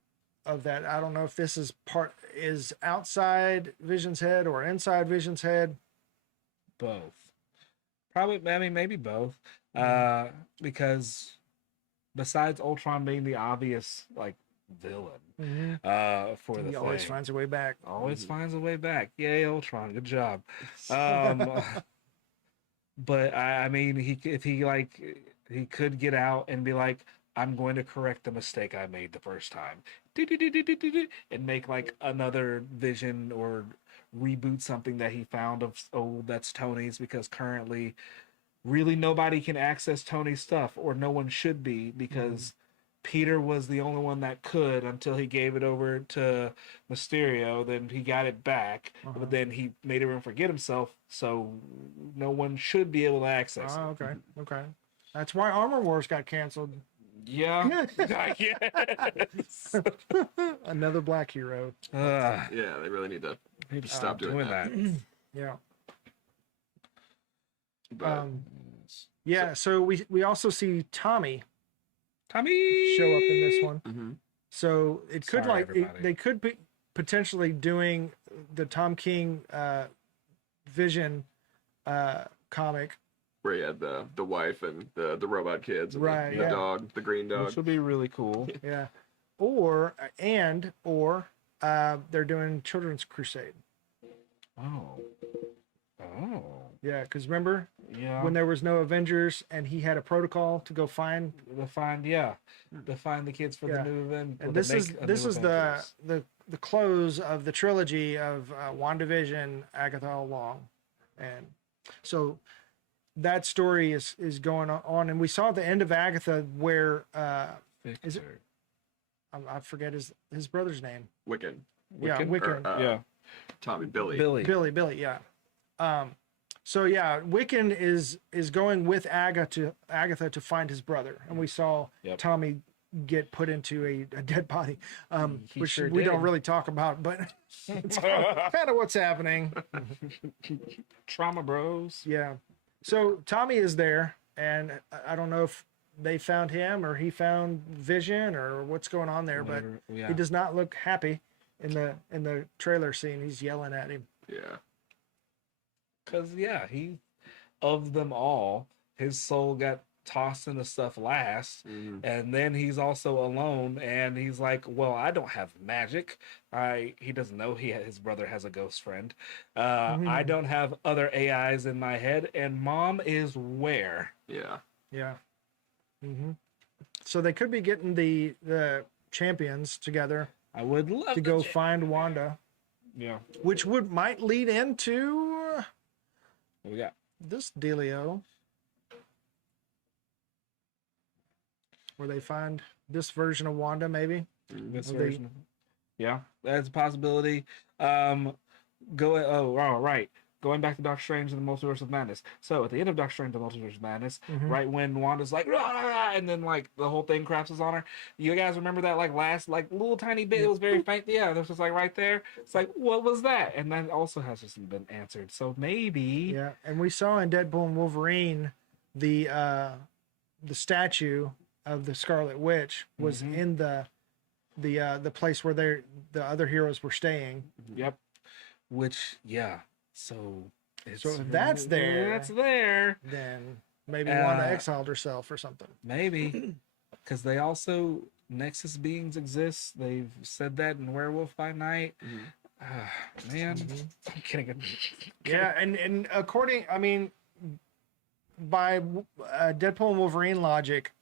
of that. I don't know if this is outside Vision's head or inside Vision's head. Both. Probably. I mean, maybe both. Because besides Ultron being the obvious like villain, for the He thing, always finds a way back. always finds a way back. Yay, Ultron! Good job. But I mean, if he could get out and be like, I'm going to correct the mistake I made the first time, and make like another Vision or reboot something that he found of, oh, that's Tony's, because currently really nobody can access Tony's stuff, or no one should be, because Peter was the only one that could until he gave it over to Mysterio. Then he got it back, but then he made everyone forget himself, so no one should be able to access Oh, it. okay. That's why Armor Wars got canceled. Yeah. Yes. Another black hero. Ugh, Yeah, they really need to maybe stop doing that. Yeah. But Yeah. So we also see Tommy Tommy show up in this one. mhm. So it could Sorry, everybody. they could be potentially doing the Tom King Vision comic. where you had the wife and the robot kids and Right, the yeah. dog, the green dog. Which would be really cool. Yeah. Or they're doing Children's Crusade. Oh. Oh. Yeah, because remember Yeah. when there was no Avengers and he had a protocol to go find. to find the kids for Yeah. the new event. And this is the close of the trilogy of WandaVision, Agatha all along, and so that story is going on. And we saw at the end of Agatha where is it- I forget his brother's name. Wiccan. Yeah, Wiccan. Or, yeah. Tommy, Billy. Billy. Billy, yeah. So yeah, Wiccan is going with Agatha to find his brother, and we saw Yep. Tommy get put into a dead body, He which sure we don't did. really talk about, but it's kind of what's happening. Trauma bros. Yeah. So Tommy is there, and I don't know if they found him or he found Vision or what's going on there, but Whatever, yeah. he does not look happy in the trailer scene. He's yelling at him. Yeah. Because, yeah, he, of them all, his soul got tossed into stuff last. Mhm. And then he's also alone. And he's like, well, I don't have magic. He doesn't know his brother has a ghost friend. I don't have other AIs in my head. And mom is where? Yeah. Yeah. So they could be getting the champions together I would love to go find Wanda, Yeah. which might lead into What we got? this dealio, where they find this version of Wanda, maybe. This Are they- version. Yeah, that's a possibility. Right. Going back to Doctor Strange and the Multiverse of Madness. So at the end of Doctor Strange and the Multiverse of Madness, right when Wanda's like, "Rah!" and then like the whole thing collapses on her. You guys remember that like last like little tiny bit? It was very faint. Yeah, this was like right there. It's like, what was that? And that also hasn't been answered. So maybe. Yeah, and we saw in Deadpool and Wolverine the statue of the Scarlet Witch was in the place where the other heroes were staying. Yep. Which yeah. So it's, So if that's there, that's there. then maybe Wanda exiled herself or something. Maybe because they also Nexus beings exist. They've said that in Werewolf by Night. Man, I'm kidding. Yeah, and according, I mean, by Deadpool and Wolverine logic,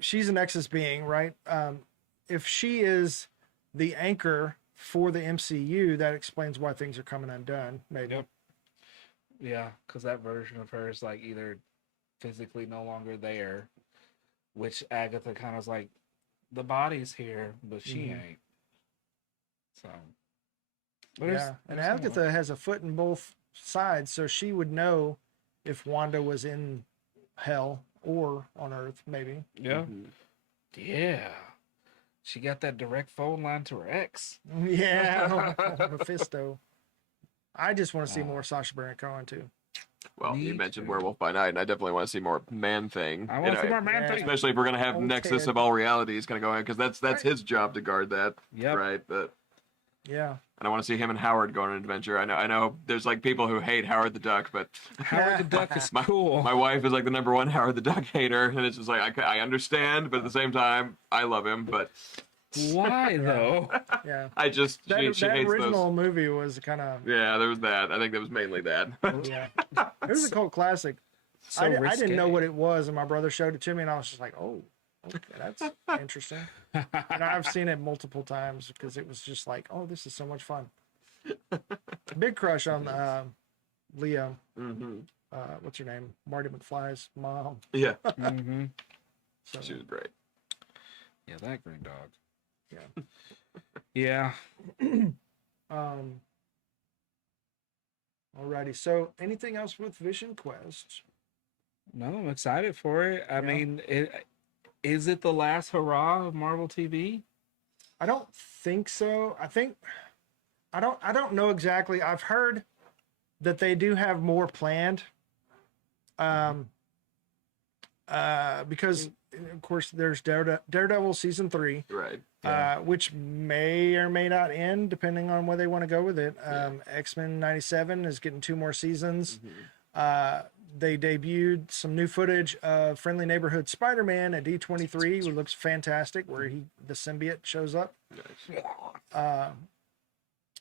she's a Nexus being, right? If she is the anchor for the MCU, that explains why things are coming undone. Maybe. Yep. Yeah, because that version of her is like either physically no longer there, which Agatha kind of was like, the body's here, but she ain't. So. But Yeah, and Agatha has a foot in both sides, so she would know if Wanda was in hell or on Earth, maybe. Yeah. Yeah. She got that direct phone line to her ex. Yeah, Mephisto. I just want to see more Sacha Baron Cohen too. Well, you Me mentioned too. Werewolf by Night, and I definitely want to see more Man Thing. I want to see more Man Yeah. Thing. Especially if we're gonna have Oh, Nexus Ted. of all realities kind of going, because that's his job to guard that, Yep. right? But Yeah, and I want to see him and Howard go on an adventure. I know. There's like people who hate Howard the Duck, but Howard the Duck is cool. my wife is like the #1 Howard the Duck hater, and it's just like I understand, but at the same time, I love him. But Why though? yeah. I just That, she that hates original those. movie was kind of Yeah, there was that. I think that was mainly that. yeah. It was a cult classic. So I didn't know risque. what it was, and my brother showed it to me, and I was just like, "Oh, okay, that's interesting." And I've seen it multiple times because it was just like, "Oh, this is so much fun." Big crush on Leo. hmm What's her name? Marty McFly's mom. Yeah, Mm-hmm. So, she was great. Yeah, that green dog. Yeah. Yeah. Alrighty. So, anything else with Vision Quest? No, I'm excited for it. I Yeah. mean, is it the last hurrah of Marvel TV? I don't think so. I don't know exactly. I've heard that they do have more planned. Because of course there's Daredevil season 3, Right. which may or may not end depending on where they want to go with it. X-Men 97 is getting 2 more seasons. They debuted some new footage of Friendly Neighborhood Spider-Man at D23, which looks fantastic, where the symbiote shows up. Nice.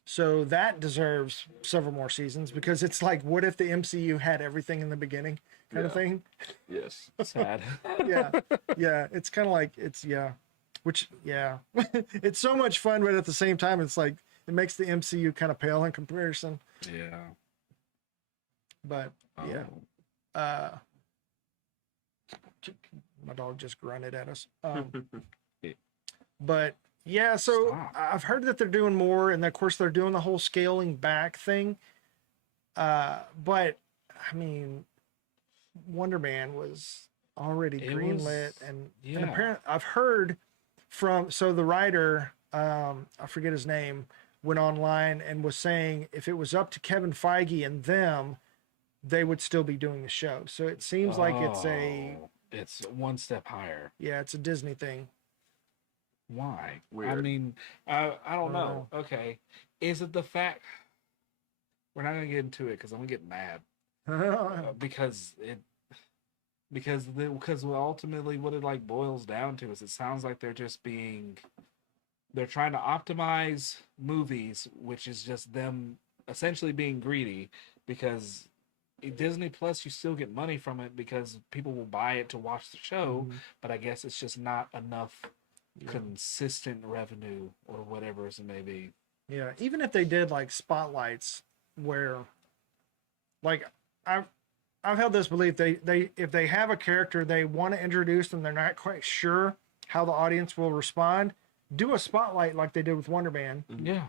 So that deserves several more seasons, because it's like, what if the MCU had everything in the beginning kind of Yeah. thing? Yes. Sad. Yeah. Yeah. It's kind of like, it's it's so much fun, but at the same time, it's like, it makes the MCU kind of pale in comparison. Yeah. But yeah. Oh. My dog just grunted at us. But yeah, so Stop. I've heard that they're doing more, and of course they're doing the whole scaling back thing. But I mean, Wonder Man was already It greenlit, was- and yeah. apparently I've heard from the writer, I forget his name, went online and was saying if it was up to Kevin Feige and them, they would still be doing the show. So it seems like it's one step higher. it's a Disney thing. Why? I Weird. mean, I don't don't know. Okay, is it the fact? We're not gonna get into it because I'm gonna get mad because ultimately what it like boils down to is it sounds like they're trying to optimize movies, which is just them essentially being greedy because Disney Plus you still get money from it because people will buy it to watch the show, but I guess it's just not enough consistent revenue or whatever it may be. Yeah, even if they did like spotlights where like I've held this belief they if they have a character they want to introduce and they're not quite sure how the audience will respond, do a spotlight like they did with Wonder Man Yeah.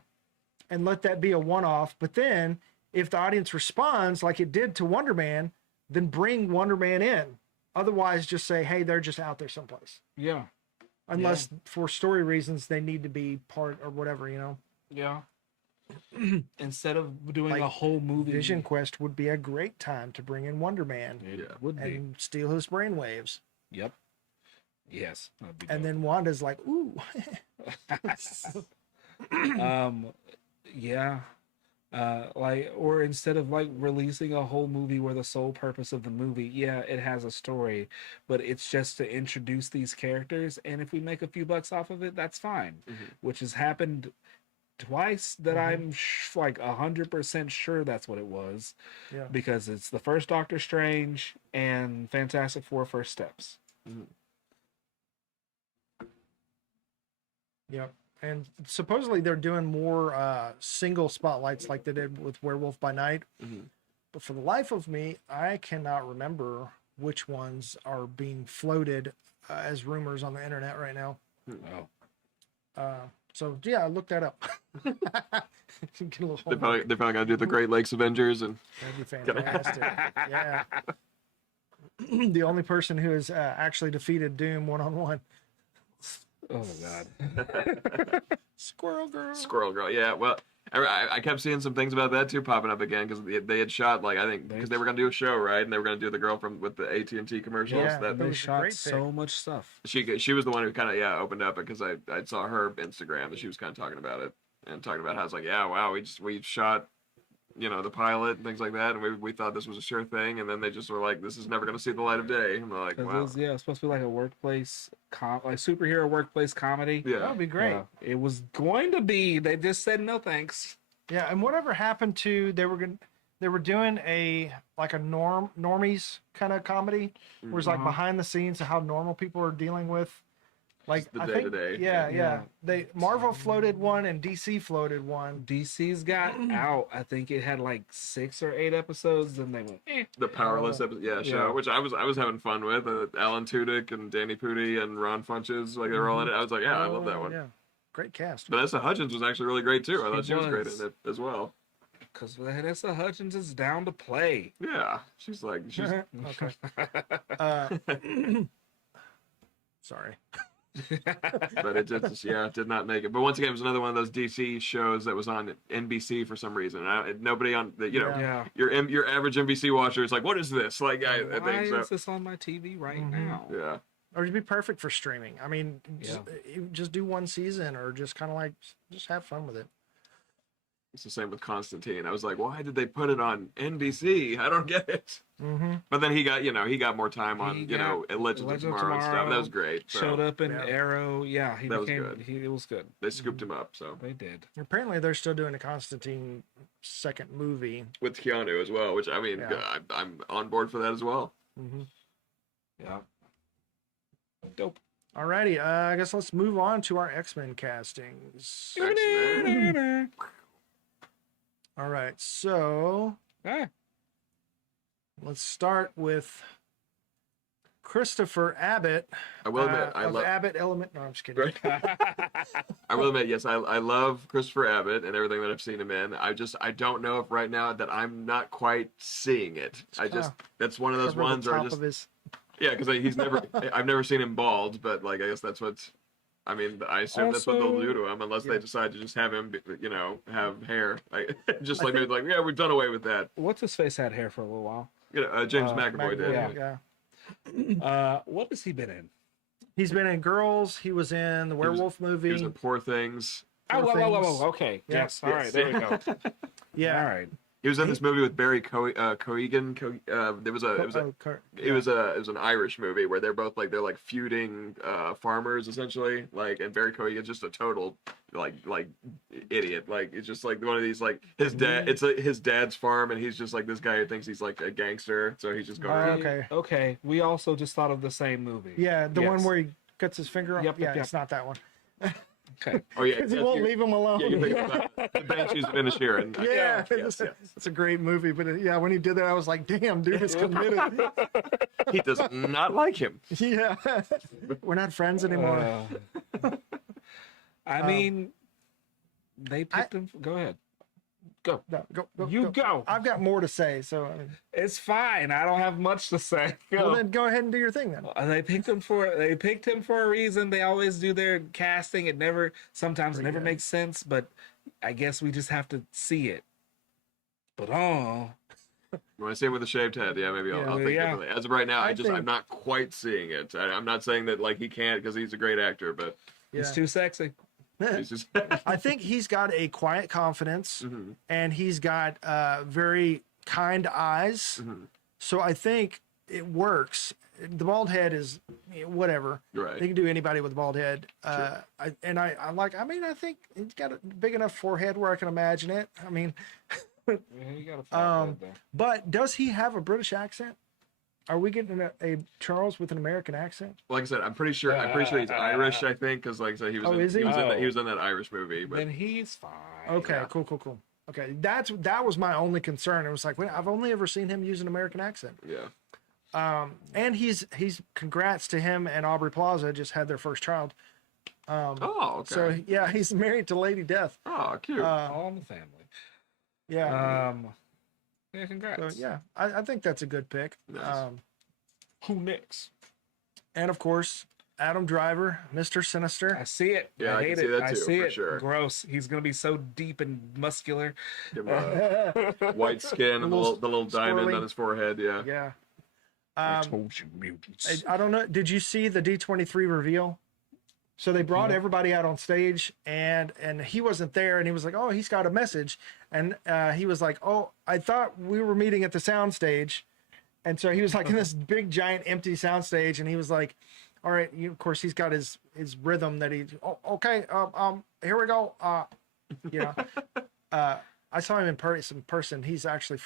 and let that be a one-off. But then if the audience responds like it did to Wonder Man, then bring Wonder Man in. Otherwise just say, hey, they're just out there someplace. Yeah. Unless for story reasons they need to be part or whatever, Yeah. Instead of doing Like a whole movie. VisionQuest would be a great time to bring in Wonder Man It would be. and steal his brainwaves. Yep. Yes. That'd be And dope. then Wanda's like, ooh. Yeah. Or instead of like releasing a whole movie where the sole purpose of the movie, it has a story, but it's just to introduce these characters, and if we make a few bucks off of it, that's fine. Which has happened twice that I'm like 100% sure that's what it was, Yeah. because it's the first Doctor Strange and Fantastic Four First Steps. Yep. And supposedly they're doing more single spotlights like they did with Werewolf by Night. But for the life of me, I cannot remember which ones are being floated as rumors on the internet right now. So yeah, look that up. Get a little They're homework. probably gonna do the Great Lakes Avengers and That'd be fantastic. Yeah. The only person who has actually defeated Doom one-on-one. Oh God. Squirrel Girl. Squirrel Girl. Yeah, well, I kept seeing some things about that too popping up again because they had shot like I think because they were gonna do a show, right, and they were gonna do the girl with the AT&T commercials. Yeah. That They was a shot great so much stuff. she was the one who kind of opened up it because I saw her Instagram and she was kind of talking about it and talking about how it's like wow we shot the pilot and things like that and we thought this was a sure thing and then they just were like this is never gonna see the light of day and we're like It wow was, it's supposed to be like a workplace like superhero workplace comedy. That yeah would be great. Yeah, it was going to be. They just said no thanks. Yeah, and whatever happened to they were doing a normies kind of comedy, where it's like behind the scenes of how normal people are dealing with like the I day think to day. yeah. Yeah. They Marvel floated one and DC floated one. DC's got out. I think it had like 6 or 8 episodes. Then they went. The Powerless show, Yeah. which I was having fun with. Alan Tudyk and Danny Pudi and Ron Funches, like they were all in it. I was like, I love that one. Yeah, great cast. Vanessa Hudgens was actually really great too. I thought she was great was. in it as well. Because Vanessa Hudgens is down to play. Yeah, she's Okay. Sorry. but it just did not make it. But once again, it was another one of those DC shows that was on NBC for some reason. Nobody on the Yeah. your average NBC watcher is like, what is this? Like I Why think so. is this on my TV right now? Yeah. Or it'd be perfect for streaming. I mean, Yeah. just do one season or just kind of like just have fun with it. It's the same with Constantine. I was like, why did they put it on NBC? I don't get it. Mm-hmm. But then he got more time on, He got Legends of Tomorrow and stuff. That was great. So Showed up in Yeah. Arrow. Yeah, he That was became. good. It was good. they scooped him up. So They did. Apparently, they're still doing a Constantine second movie. with Keanu as well, which I mean, Yeah. I'm on board for that as well. Mm-hmm. Yeah. Dope. Alrighty, I guess let's move on to our X-Men castings. X-Men. All right, so Ah, let's start with Christopher Abbott. I will admit, I of love. Abbott Element. No, I'm just kidding. I will admit, yes, I love Christopher Abbott and everything that I've seen him in. I don't know if right now that I'm not quite seeing it. That's one of those Cover the ones where I top just of his. yeah, because I've never seen him bald, but like I guess that's what. I mean, I assume that's what they'll Also- do to him unless they decide to just have him, have hair. Just like think- maybe like, yeah, we've done away with that. What's his face had hair for a little while. James McAvoy did. Yeah. What has he been in? He's been in Girls. He was in the Werewolf movie. He was in Poor Things. Okay. Yeah. Yes. All right. There we go. Yeah. All right. He was in this movie with Barry Coegan. It was an Irish movie where they're feuding farmers essentially, and Barry Coegan's just a total like idiot. Like it's just like one of these his dad. It's like his dad's farm, and he's just like this guy who thinks he's like a gangster. So he's just going. around. Okay. Okay. We also just thought of the same movie. Yeah, the one Yes. where he cuts his finger off. Yep, Yeah, yep, it's not that one. Okay. Oh yeah, Because he won't leave him alone. Yeah, you think about the Banshees of Inisherin. Yeah, Yes. it's a great movie. But yeah, when he did that, I was like, damn, dude is committed. He does not like him. Yeah. We're not friends anymore. I mean, they picked him. Go ahead. Go. No, go, You go. I've got more to say, so I mean, It's fine. I don't have much to say. Go. well then go ahead and do your thing then. They picked him for a reason. They always do their casting. It never makes sense, but I guess we just have to see it. But When I see him with a shaved head, yeah, maybe I'll think Yeah. differently. As of right now, think- I'm not quite seeing it. I'm not saying that he can't because he's a great actor, but he's Yeah. too sexy. he's just I think he's got a quiet confidence, and he's got very kind eyes. So I think it works. The bald head is whatever. right. They can do anybody with a bald head. I think he's got a big enough forehead where I can imagine it. I mean, Yeah, you got a fat there. but does he have a British accent? Are we getting a Charles with an American accent? Like I said, I'm pretty sure he's Irish. I think because like I said, he was is he? he was in that Irish movie. But Then he's fine. Okay, Yeah. cool. Okay, that was my only concern. It was like, wait, I've only ever seen him use an American accent. yeah, And he's congrats to him and Aubrey Plaza just had their first child. oh okay. So yeah, he's married to Lady Death. Oh, cute. All in the family. Yeah. Yeah, So congrats. yeah, I think that's a good pick. Nice. Who next? And of course, Adam Driver, Mr. Sinister. I see it. Yeah, I hate can see it. that I too, see for it. sure. Gross. He's gonna be so deep and muscular. Give him a white skin and the little diamond swirly. on his forehead. Yeah. Yeah. I told you, mutants. I don't know. Did you see the D23 reveal? So they brought everybody out on stage, and he wasn't there, and he was like, "Oh, he's got a message," and he was like, "Oh, I thought we were meeting at the sound stage," and so he was like in this big giant empty sound stage, and he was like, "All right," of course he's got his rhythm that he. Oh, okay, here we go. I saw him in person. He's actually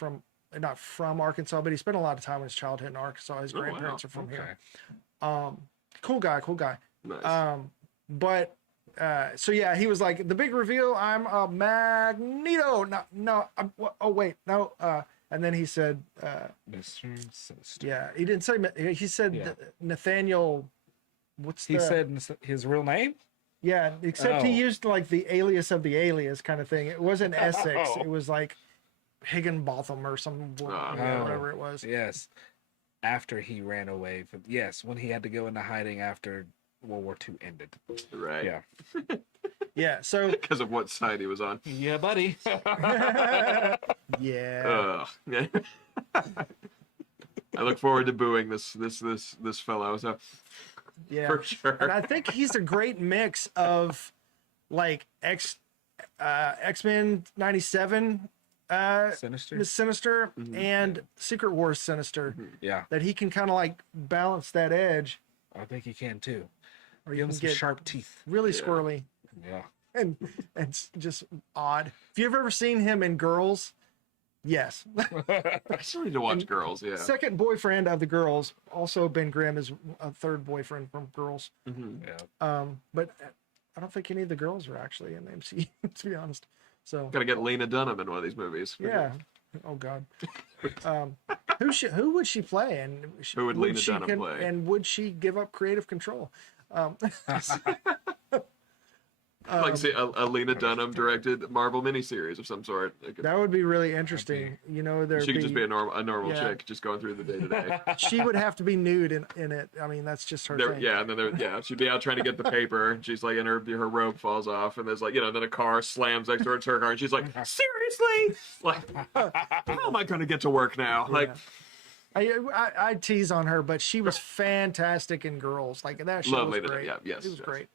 not from Arkansas, but he spent a lot of time in his childhood in Arkansas. His grandparents are from here. Cool guy. Nice. But so yeah, he was like the big reveal. I'm a Magneto. And then he said, Mr. Sinister. yeah, he didn't say. He said Yeah. Nathaniel. He said his real name? yeah. Except he Oh. used like the alias of the alias kind of thing. It wasn't Essex. Oh. It was like Higginbotham or some whatever it was. Yes. After he ran away from when he had to go into hiding after World War II ended. Right. Yeah. Yeah. So Because of what side he was on. Yeah, buddy. yeah. Ugh. I look forward to booing this fellow. So Yeah. for sure. And I think he's a great mix of like X-Men 97 Sinister. Sinister and Secret Wars Sinister, Yeah. that he can kind of like balance that edge, I think he can too. or Give you him can some get sharp teeth. really squirrely Yeah. and it's just odd. If you've ever seen him in Girls, yes. I still need to watch Girls. Yeah. Second boyfriend of the Girls, also Ben Grimm is a third boyfriend from Girls. Yeah. But I don't think any of the girls are actually in the MCU, to be honest. So Gotta get Lena Dunham in one of these movies. yeah. Oh God. Who would she play? And Who would Lena Dunham play? And would she give up creative control? Like say a Lena Dunham directed Marvel miniseries of some sort. That would be really interesting. You know, She could just be a normal chick just going through the day to day. She would have to be nude in it. I mean, that's just her thing. Yeah, and then she'd be out trying to get the paper, and she's like, and her robe falls off, and there's like, then a car slams next to her car, and she's like, seriously, like, how am I going to get to work now? Like, I tease on her, but she was fantastic in Girls. Like that show was great. Yeah, yes, it was great.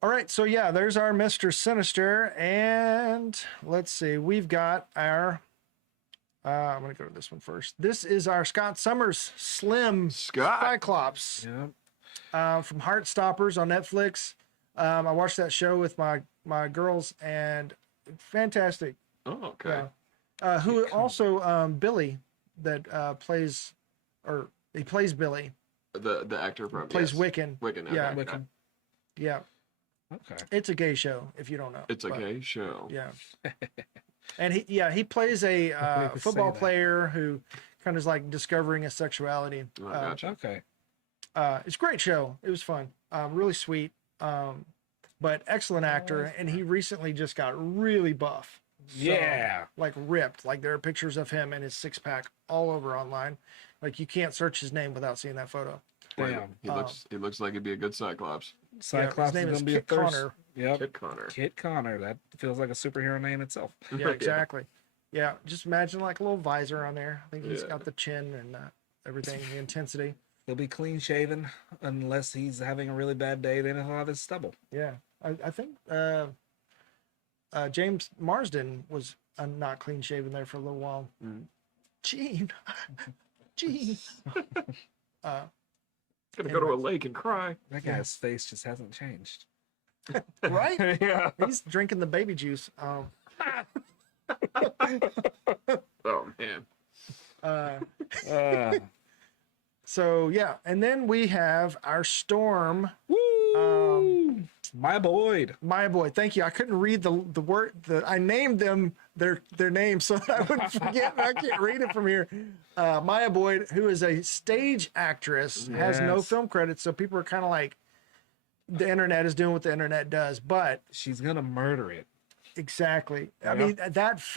All right, so yeah, there's our Mr. Sinister, and let's see, we've got our. I'm gonna go to this one first. This is our Scott Summers Slim Cyclops. From Heartstoppers on Netflix. I watched that show with my girls, and fantastic. Oh, okay. Who also Billy that plays Billy. The actor from plays Wiccan. Wiccan. Yeah, okay. Wiccan. Yeah. Okay. It's a gay show, if you don't know. It's a gay show. Yeah. And he plays a football player who kind of is like discovering his sexuality. Oh, gotcha. Okay. It's a great show. It was fun. Really sweet. But excellent actor. And he recently just got really buff. So, like ripped. Like there are pictures of him and his six pack all over online. Like you can't search his name without seeing that photo. Damn. He looks like he'd be a good Cyclops. Cyclops his name is is gonna be Kit a thirst. Connor. Yep. Kit Connor. Kit Connor. That feels like a superhero name itself. Yeah, exactly. Yeah, just imagine like a little visor on there. I think he's got the chin and everything, the intensity. He'll be clean shaven unless he's having a really bad day. Then he'll have his stubble. Yeah, I think James Marsden was not clean shaven there for a little while. Gene. Gonna go to a lake and cry. That guy's face just hasn't changed. Right? Yeah. He's drinking the baby juice. Oh man. So yeah, and then we have our Storm. Woo! Maya Boyd. Maya Boyd. Thank you. I couldn't read the word. I named them their names so that I wouldn't forget. And I can't read it from here. Maya Boyd, who is a stage actress, has no film credits, so people are kind of like, the internet is doing what the internet does, but she's gonna murder it. Exactly. I mean,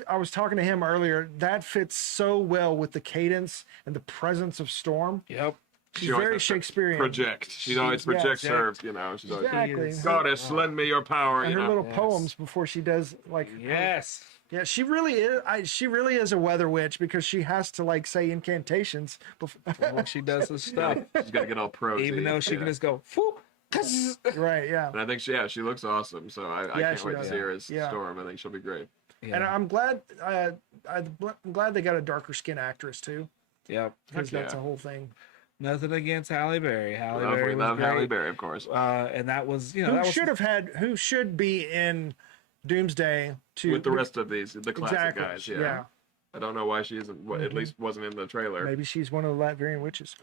I was talking to him earlier. That fits so well with the cadence and the presence of Storm. Yep. She's very Shakespearean. Project. She always projects her, She's always, exactly. Goddess, lend me your power. And her little poems before she does like. Yes. Yeah, she really is. She really is a weather witch because she has to like say incantations before when she does this stuff. She's got to get all pro. Even though she can just go, whoop. Right, yeah. And I think she looks awesome. So I can't wait to see her as Storm. I think she'll be great. Yeah. And I'm glad I'm glad they got a darker skin actress too. Yep. Because that's a whole thing. Nothing against Halle Berry. We love Halle Berry, of course. And that was, who should be in Doomsday with the rest of the classic guys. Yeah. I don't know why she isn't. At least wasn't in the trailer. Maybe she's one of the Latvian witches.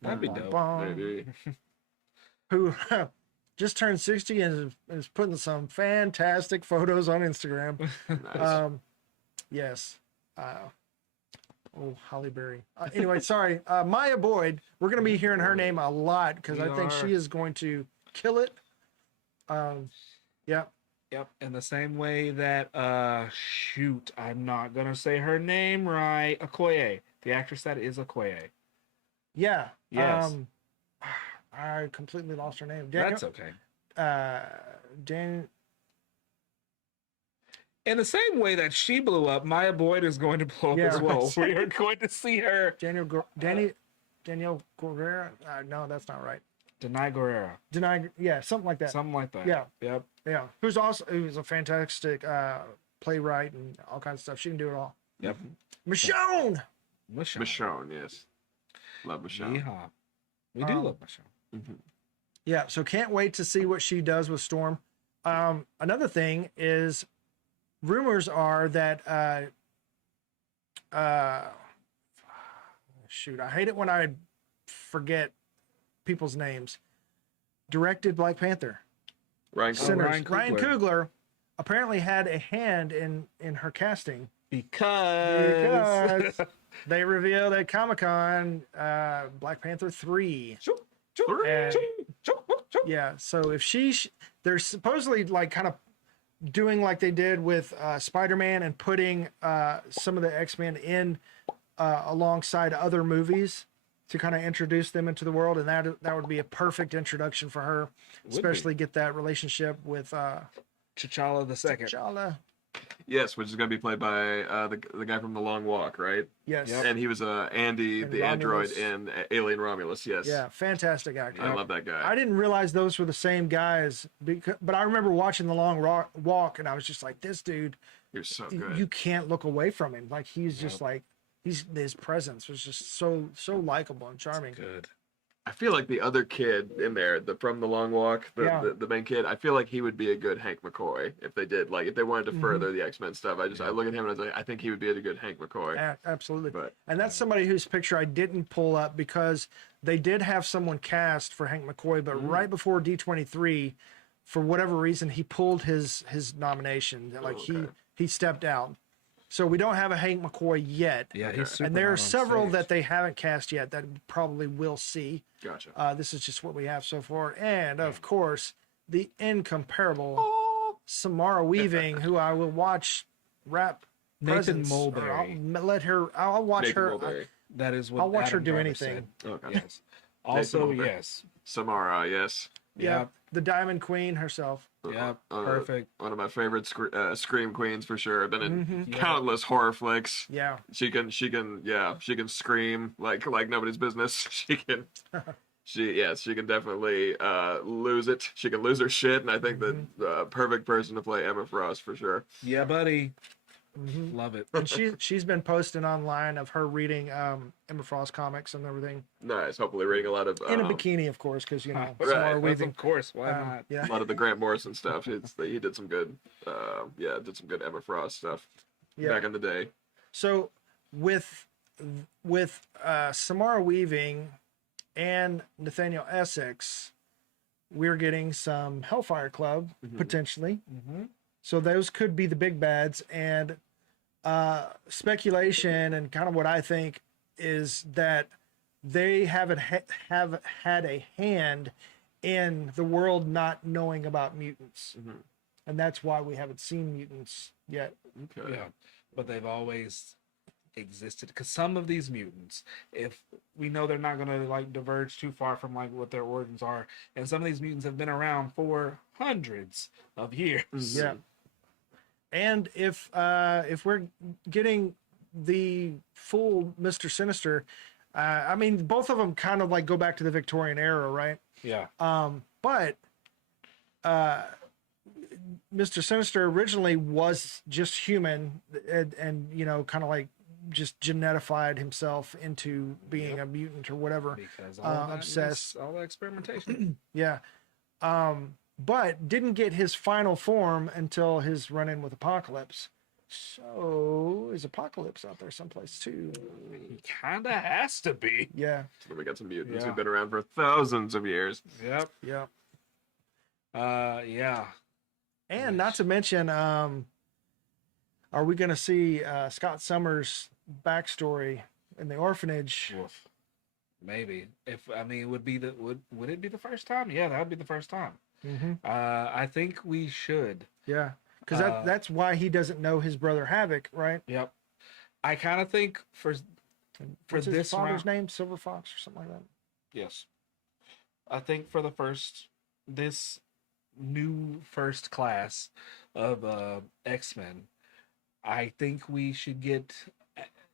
That'd be dope. Maybe. Who just turned 60 and is putting some fantastic photos on Instagram. Nice. Yes. Halle Berry. Anyway, sorry. Maya Boyd. We're going to be hearing her name a lot because I think she is going to kill it. Yeah. Yep. In the same way that, I'm not going to say her name right. Okoye. The actress that is Okoye. Yeah. Yes. I completely lost her name. That's okay. In the same way that she blew up, Maya Boyd is going to blow up as well. We are going to see her. Danielle Guerrera. No, that's not right. Denai Guerrera. Something like that. Something like that. Yeah. Yep. Yeah. Who's a fantastic playwright and all kinds of stuff. She can do it all. Yep. Michonne, yes. Love Michonne. Yeehaw. We do love Michonne. Mm-hmm. Yeah, so can't wait to see what she does with Storm. Another thing is, rumors are that shoot, I hate it when I forget people's names. Directed Black Panther. Ryan Coogler apparently had a hand in her casting Because they revealed at Comic-Con Black Panther 3. And- Yeah, so if they're supposedly like kind of doing like they did with Spider-Man and putting some of the X-Men in alongside other movies to kind of introduce them into the world, and that would be a perfect introduction for her, especially get that relationship with T'Challa the second. T'Challa. Yes, which is going to be played by the guy from The Long Walk, right? Yes. Yep. And he was Andy, And the android Romulus. in Alien Romulus. Yes. Yeah, fantastic actor. I love that guy. I didn't realize those were the same guys, but I remember watching The Long Walk, and I was just like, this dude, He was so good. you can't look away from him. Like he's just like his presence was just so likable and charming. Good. I feel like the other kid in there, from The Long Walk, Yeah. the main kid, I feel like he would be a good Hank McCoy if they did, like, if they wanted to further the X-Men stuff. I look at him and I was like, I think he would be a good Hank McCoy. Absolutely. But And that's somebody whose picture I didn't pull up because they did have someone cast for Hank McCoy, but right before D23, for whatever reason, he pulled his nomination. Like okay. he stepped out. So we don't have a Hank McCoy yet. Yeah, he's super And there hot are on several stage. that they haven't cast yet that probably will see. gotcha. This is just what we have so far. And of course, the incomparable Samara Weaving, who I will watch rap Nathan presence, or Mulberry. I'll watch Nathan her. Mulberry. That is what I'll watch her Adam do Driver anything. said. Okay. Yes. Also, Mulberry. yes. Samara, yes. Yeah, Yep. the Diamond Queen herself. Yep. Uh, Perfect. One of my favorite scream queens for sure. Been in Mhm. countless horror flicks. Yeah, She can scream like nobody's business. She can definitely lose it. She can lose her shit, and I think the perfect person to play Emma Frost for sure. Yeah, buddy. Mhm. Love it. and she's been posting online of her reading Emma Frost comics and everything Nice. Hopefully, reading a lot of in a bikini, of course, because Right. Samara Yes, Weaving. of course. Why not? Yeah, a lot of the Grant Morrison stuff. He did some good. Did some good Emma Frost stuff yeah. back in the day. So with Samara Weaving and Nathaniel Essex, we're getting some Hellfire Club potentially. Mm-hmm. So those could be the big bads, and speculation and kind of what I think is that they have had a hand in the world not knowing about mutants, Mhm. and that's why we haven't seen mutants yet. Okay. Yeah, but they've always existed because some of these mutants, if we know they're not going to like diverge too far from like what their origins are, and some of these mutants have been around for hundreds of years. Yeah. And if we're getting the full Mr. Sinister, I mean, both of them kind of like go back to the Victorian era, right? Yeah. But Mr. Sinister originally was just human and kind of like just genetified himself into being a mutant or whatever. Because all that obsessed. all the experimentation. Yeah. But didn't get his final form until his run-in with Apocalypse. So is Apocalypse out there someplace too? He kind of has to be. Yeah. So then we got some mutants Yeah. who've been around for thousands of years. Yep. Yeah. Yeah. And not to mention, are we going to see Scott Summers' backstory in the orphanage? Woof. Maybe. If I mean, would it be the first time? Yeah, that would be the first time. Mm-hmm. I think we should. Yeah. Because that's why he doesn't know his brother Havoc, right? Yep. I kind of think for What's his this father's round, name? Silver Fox or something like that? yes. I think for this new first class of X-Men, I think we should get,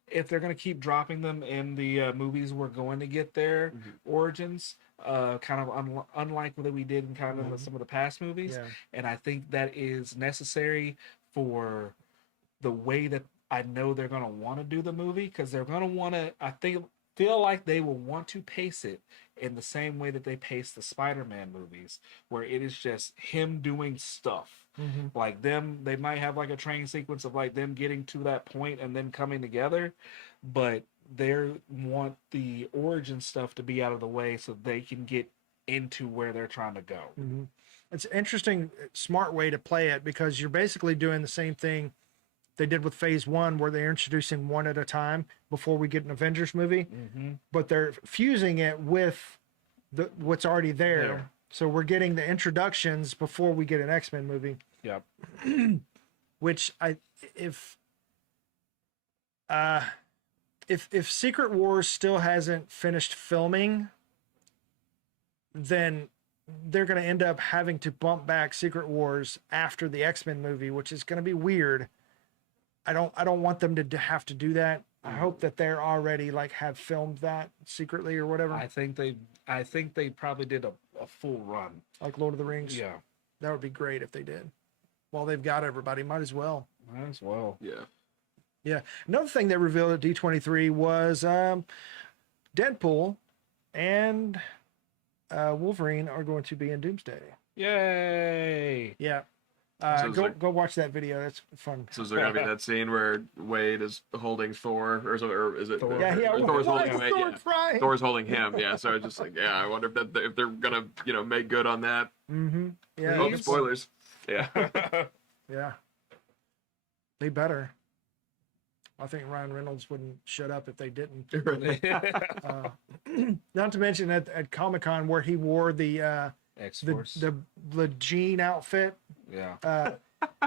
if they're going to keep dropping them in the movies, we're going to get their origins, kind of unlike what we did in kind of some of the past movies. Yeah. And I think that is necessary for the way that I know they're going to want to do the movie, because they're going to want to, feel like they will want to pace it in the same way that they pace the Spider-Man movies, where it is just him doing stuff. Mm-hmm. Like they might have like a train sequence of like them getting to that point and then coming together, but they want the origin stuff to be out of the way so they can get into where they're trying to go. Mm-hmm. It's an interesting, smart way to play it, because you're basically doing the same thing they did with Phase 1, where they're introducing one at a time before we get an Avengers movie. But they're fusing it with what's already there. So we're getting the introductions before we get an X-Men movie. Yep. Which if Secret Wars still hasn't finished filming, then they're going to end up having to bump back Secret Wars after the X-Men movie, which is going to be weird. I don't want them to have to do that. I hope that they're already like have filmed that secretly or whatever. I think they probably did a full run. Like Lord of the Rings. Yeah. That would be great if they did. Well, they've got everybody. Might as well. Might as well. Yeah. Yeah. Another thing they revealed at D23 was Deadpool and Wolverine are going to be in Doomsday. Yay! Yeah. So Go watch that video. That's fun. So is there gonna be that scene where Wade is holding Thor, or is it? Thor. Yeah, or Thor's why holding is Wade. Thor Yeah. crying? Thor's holding him. Yeah. So it's just like, yeah, I wonder if they're gonna make good on that. Yeah. Oh, spoilers. Yeah. Yeah. They better. I think Ryan Reynolds wouldn't shut up if they didn't. Not to mention at Comic-Con where he wore the X-Force. the jean outfit, Yeah.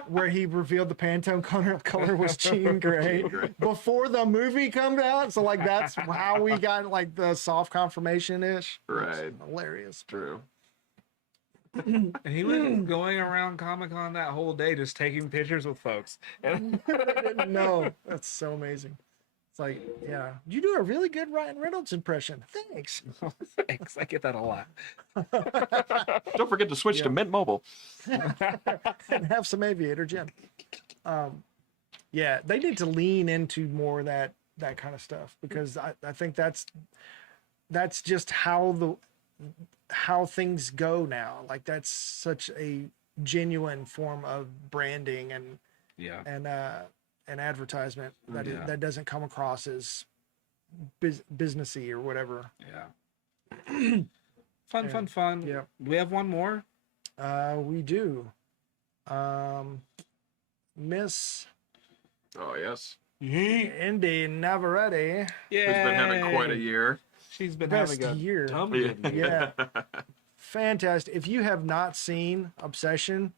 where he revealed the Pantone color was jean gray Jean gray. before the movie comes out. So like that's how we got like the soft confirmation ish. Right. Hilarious. True. And he was going around Comic-Con that whole day just taking pictures with folks. And I didn't know. That's so amazing. It's like, yeah, you do a really good Ryan Reynolds impression. Thanks. thanks. I get that a lot. Don't forget to switch to Mint Mobile. And have some aviator gin. Yeah, they need to lean into more of that kind of stuff, because I think that's just how things go now. Like that's such a genuine form of branding and advertisement that doesn't come across as businessy or whatever. Yeah. Fun. Yeah. We have one more. We do. Miss Oh yes. Indy Navarrete. Yeah. Who's been having quite a year. She's been Best having a year. tummy. Yeah. Fantastic. If you have not seen Obsession,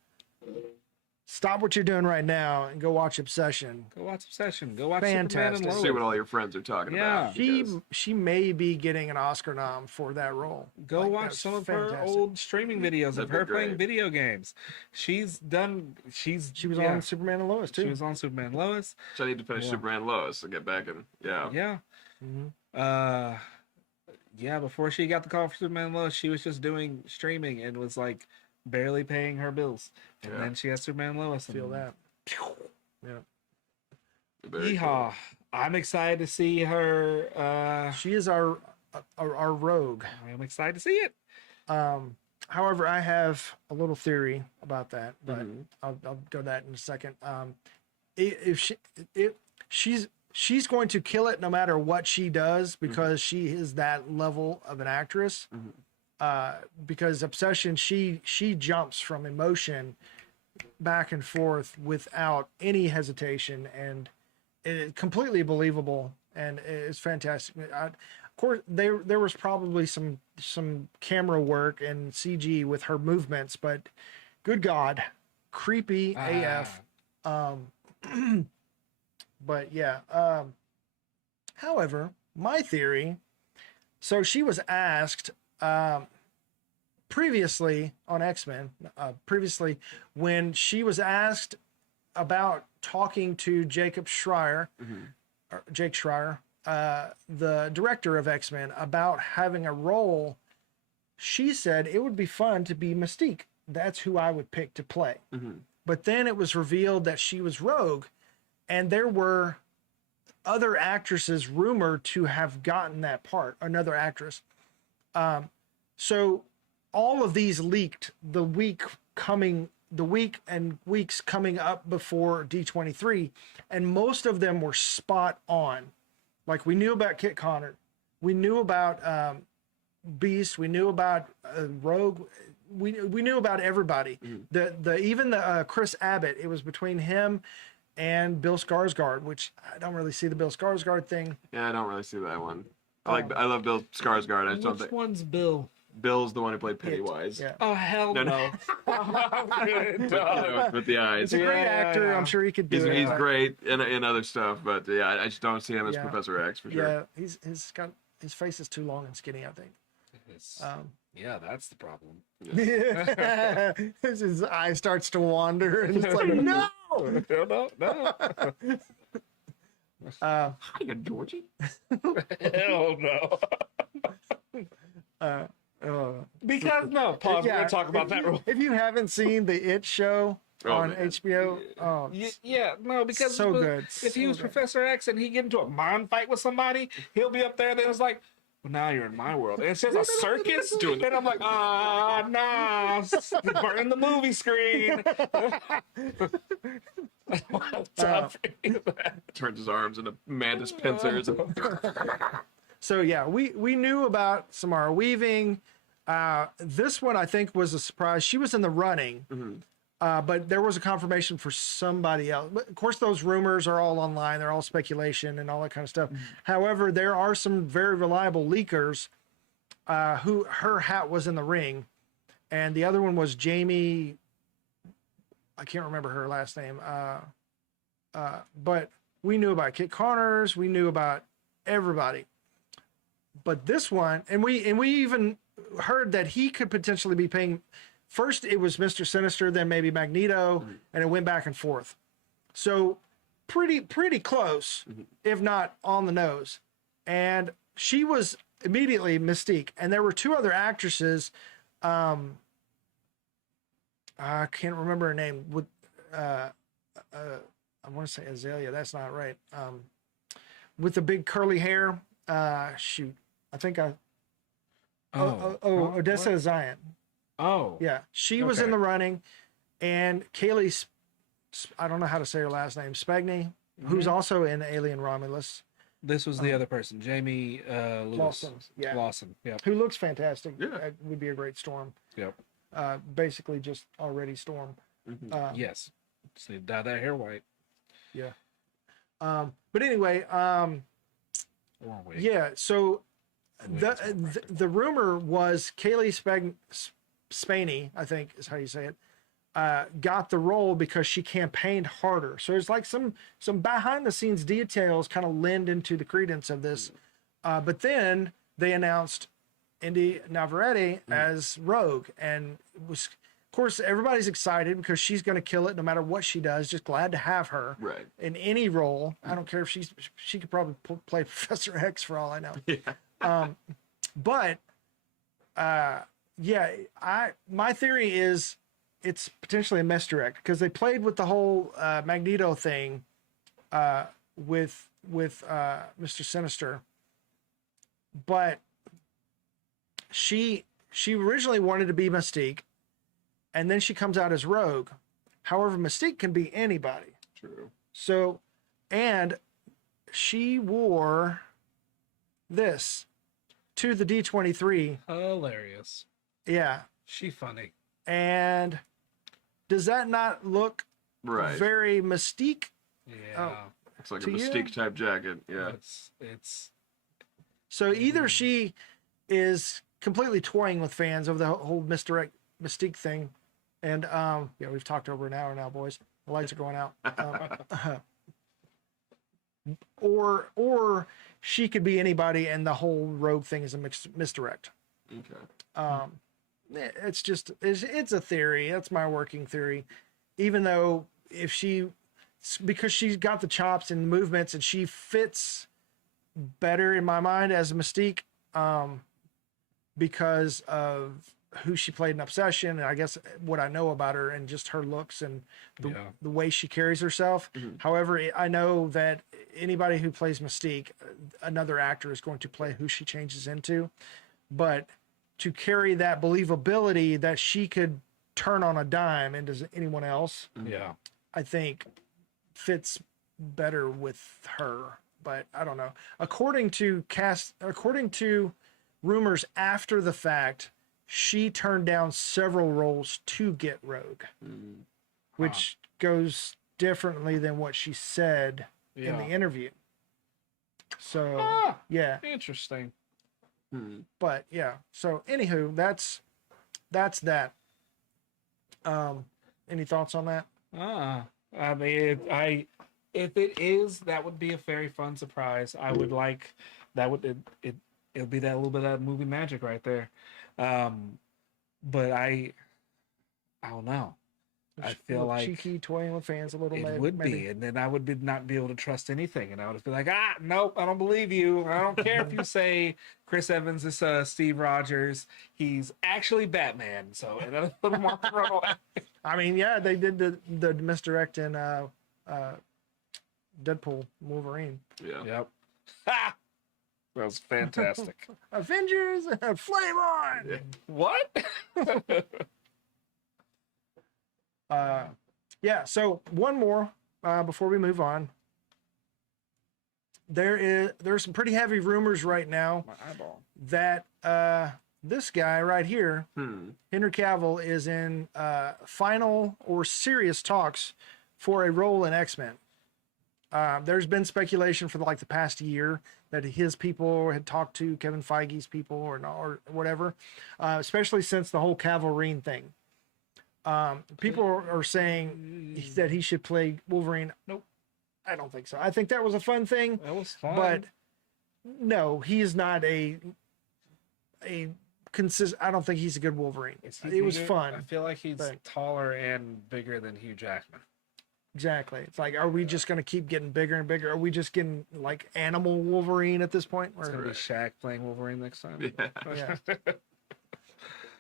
stop what you're doing right now and go watch Obsession. Go watch Obsession. Go watch Superman and Fantastic. Lois. See what all your friends are talking Yeah. about. because- She may be getting an Oscar nom for that role. Go Like, watch that's some of her fantastic. old streaming videos That'd of be her playing great. video games. She was She was on Superman and Lois too. She was on Superman and Lois. So I need to finish Yeah. Superman and Lois and get back and Yeah. Mhm. Yeah, before she got the call for Superman and Lois, she was just doing streaming and was like barely paying her bills. And Yeah. then she has Superman and Lois. Feel and that. Yeah. very Yeehaw. I'm excited to see her. She is our rogue. I'm excited to see it. However, I have a little theory about that, but Mhm. I'll go to that in a second. If she's going to kill it no matter what she does, because she is that level of an actress. Because Obsession, she jumps from emotion back and forth without any hesitation, and it's completely believable, and it's fantastic. Of course, there was probably some camera work and CG with her movements, but good God, creepy AF. But yeah. However, my theory. So she was asked previously on X-Men. When she was asked about talking to Jake Schreier, the director of X-Men, about having a role, she said it would be fun to be Mystique. That's who I would pick to play. But then it was revealed that she was Rogue, and there were other actresses rumored to have gotten that part, another actress. So all of these leaked the weeks coming up before D23, and most of them were spot on. Like, we knew about Kit Connor, we knew about Beast, we knew about Rogue, we knew about everybody. Even the Chris Abbott, it was between him and Bill Skarsgård, which I don't really see the Bill Skarsgård thing. Yeah, I don't really see that one. I love Bill Skarsgård. I just don't Which think one's Bill? Bill's the one who played Pennywise. Yeah. Oh hell No, no! With, you know, with the eyes. He's a great actor. Yeah. I'm sure he could do it. He's but great in other stuff, but yeah, I just don't see him as Yeah. Professor X for sure. Yeah, his face is too long and skinny, I think. Yeah, that's the problem. His eye starts to wander, and it's like, no. No. Hiya, Georgie. Hell no. Because no, pause. We're gonna talk about that. If you haven't seen the It show on man. HBO, oh, No, because so good. if he was Professor X and he get into a mind fight with somebody, he'll be up there. Then it's like, well, now you're in my world. And it's just a circus. And I'm like, nah, burn the movie screen. Turns his arms into mantis pincers. So yeah, we knew about Samara Weaving. This one I think was a surprise. She was in the running, but there was a confirmation for somebody else. But of course, those rumors are all online. They're all speculation and all that kind of stuff. However, there are some very reliable leakers who her hat was in the ring, and the other one was Jamie. I can't remember her last name. But we knew about Kit Connors. We knew about everybody. But this one, and we even heard that he could potentially be paying. First, it was Mr. Sinister, then maybe Magneto, and it went back and forth. So pretty close, if not on the nose. And she was immediately Mystique. And there were two other actresses. I can't remember her name. With I want to say Azalea. That's not right. With the big curly hair. Shoot. I think Odessa what? Zion. Oh. Yeah. She was in the running. And Kaylee, I don't know how to say her last name, Spagney, who's also in Alien Romulus. This was the other person, Jamie Lewis. Lawson. Yeah. Lawson, yeah. Who looks fantastic. Yeah. Would be a great Storm. Yep. Basically just already Storm. Yes. So you dye that hair white. Yeah. But anyway, Or wait. yeah, so the rumor was Kaylee Spagney, I think is how you say it, got the role because she campaigned harder. So it's like some behind the scenes details kind of lend into the credence of this. But then they announced Indy Navarrete as Rogue, and it was, of course, everybody's excited because she's going to kill it no matter what she does. Just glad to have her in any role. I don't care if she could probably play Professor X for all I know. But yeah, my theory is it's potentially a misdirect because they played with the whole Magneto thing with Mr. Sinister, but she originally wanted to be Mystique, and then she comes out as Rogue. However, Mystique can be anybody. True. So, and she wore this to the D23. Hilarious. Yeah. She funny. And does that not look very Mystique? Yeah. It's like a To you? Mystique type jacket. Yeah. It's So either she is completely toying with fans of the whole Mystique thing, and yeah, we've talked over an hour now, boys. The lights are going out. Or she could be anybody, and the whole Rogue thing is a misdirect. Okay. It's just it's a theory. That's my working theory. Even though because she's got the chops and movements, and she fits better in my mind as a Mystique, because of who she played in Obsession, and I guess what I know about her and just her looks and the way she carries herself. However, I know that anybody who plays Mystique, another actor is going to play who she changes into, but to carry that believability that she could turn on a dime into anyone else, I think fits better with her. But I don't know. According to rumors after the fact, she turned down several roles to get Rogue, which goes differently than what she said in the interview. So yeah, Interesting. but yeah. So anywho, that's that. Any thoughts on that? I mean, if it is, that would be a very fun surprise. I would like that. It'll be that little bit of that movie magic right there. But I don't know. I feel like cheeky, toying with fans a little. it would be, and then I would not be able to trust anything, and I would be like, nope, I don't believe you. I don't care if you say Chris Evans is Steve Rogers. He's actually Batman. So and then put him on the front line. I mean, yeah, they did the misdirect in Deadpool Wolverine. Yeah. Yep. Ha! That was fantastic. Avengers, flame on! Yeah. What? Yeah. So one more before we move on. There's some pretty heavy rumors right now My eyeball. that this guy right here, Henry Cavill, is in final or serious talks for a role in X-Men. There's been speculation for the past year that his people had talked to Kevin Feige's people or whatever, especially since the whole Cavalrine thing. People are saying that he should play Wolverine. Nope, I don't think so. I think that was a fun thing, That was fun. but no, he is not a consistent. I don't think he's a good Wolverine. Is he It was bigger? fun. I feel like he's but- taller and bigger than Hugh Jackman. Exactly. It's like, are we just going to keep getting bigger and bigger? Are we just getting like animal Wolverine at this point? It's gonna be Shaq playing Wolverine next time. Yeah.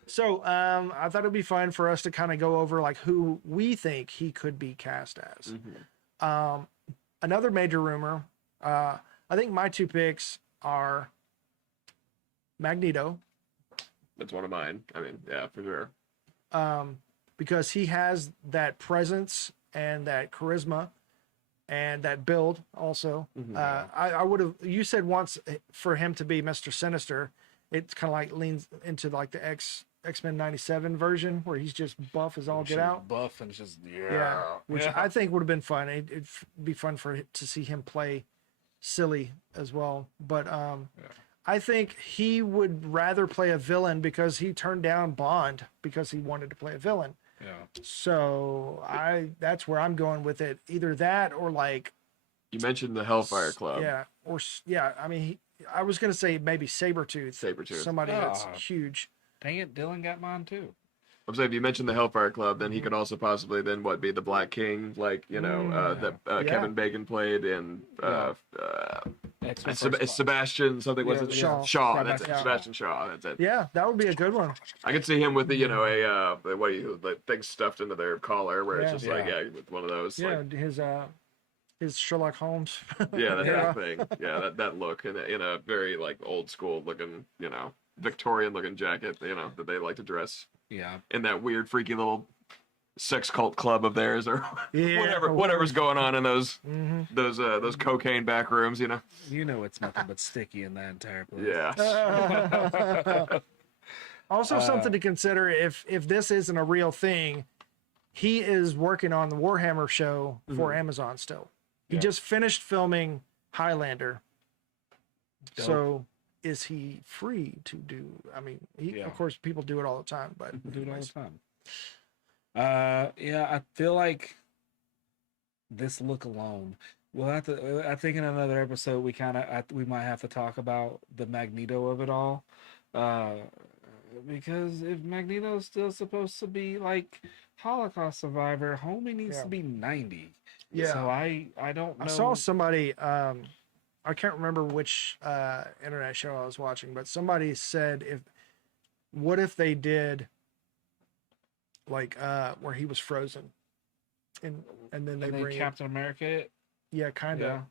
So I thought it'd be fun for us to kind of go over who we think he could be cast as. Another major rumor. I think my two picks are Magneto. That's one of mine. I mean, yeah, for sure. Because he has that presence and that charisma and that build also. I would have, you said once for him to be Mr. Sinister, it's kind of leans into the X-Men 97 version where he's just buff as all get out. Buff and just Which I think would have been fun. It'd be fun to see him play silly as well. But I think he would rather play a villain because he turned down Bond because he wanted to play a villain. Yeah. So that's where I'm going with it. Either that or You mentioned the Hellfire Club. yeah. I mean, I was gonna say maybe Sabretooth. Sabretooth. Somebody that's Ah. huge. Dang it, Dylan got mine too. I'm saying if you mentioned the Hellfire Club, then he could also possibly then be the Black King, that Kevin Bacon played in X-Men Sebastian something. Was it Shaw. That's it. Yeah. Sebastian Shaw. That's it. Yeah, that would be a good one. I could see him with the thing stuffed into their collar, where it's just with one of those. Yeah, his Sherlock Holmes. Yeah, that kind of thing. Yeah, that look in a very old school looking, Victorian looking jacket, that they like to dress Yeah. in that weird, freaky little sex cult club of theirs, or Yeah, whatever's going on in those Mm-hmm. cocaine back rooms, You know it's nothing but sticky in that entire place. Yeah. Also, something to consider if this isn't a real thing, he is working on the Warhammer show for Amazon still. He just finished filming Highlander. Dope. So is he free to do? I mean, of course, people do it all the time, but Do it all the time. I feel like this look alone. We'll have to. I think in another episode we might have to talk about the Magneto of it all, because if Magneto's still supposed to be Holocaust survivor, homie needs to be 90. Yeah. So I don't know. I saw somebody. I can't remember which internet show I was watching, but somebody said what if they did where he was frozen, and then they bring Captain America it. Yeah, kind of.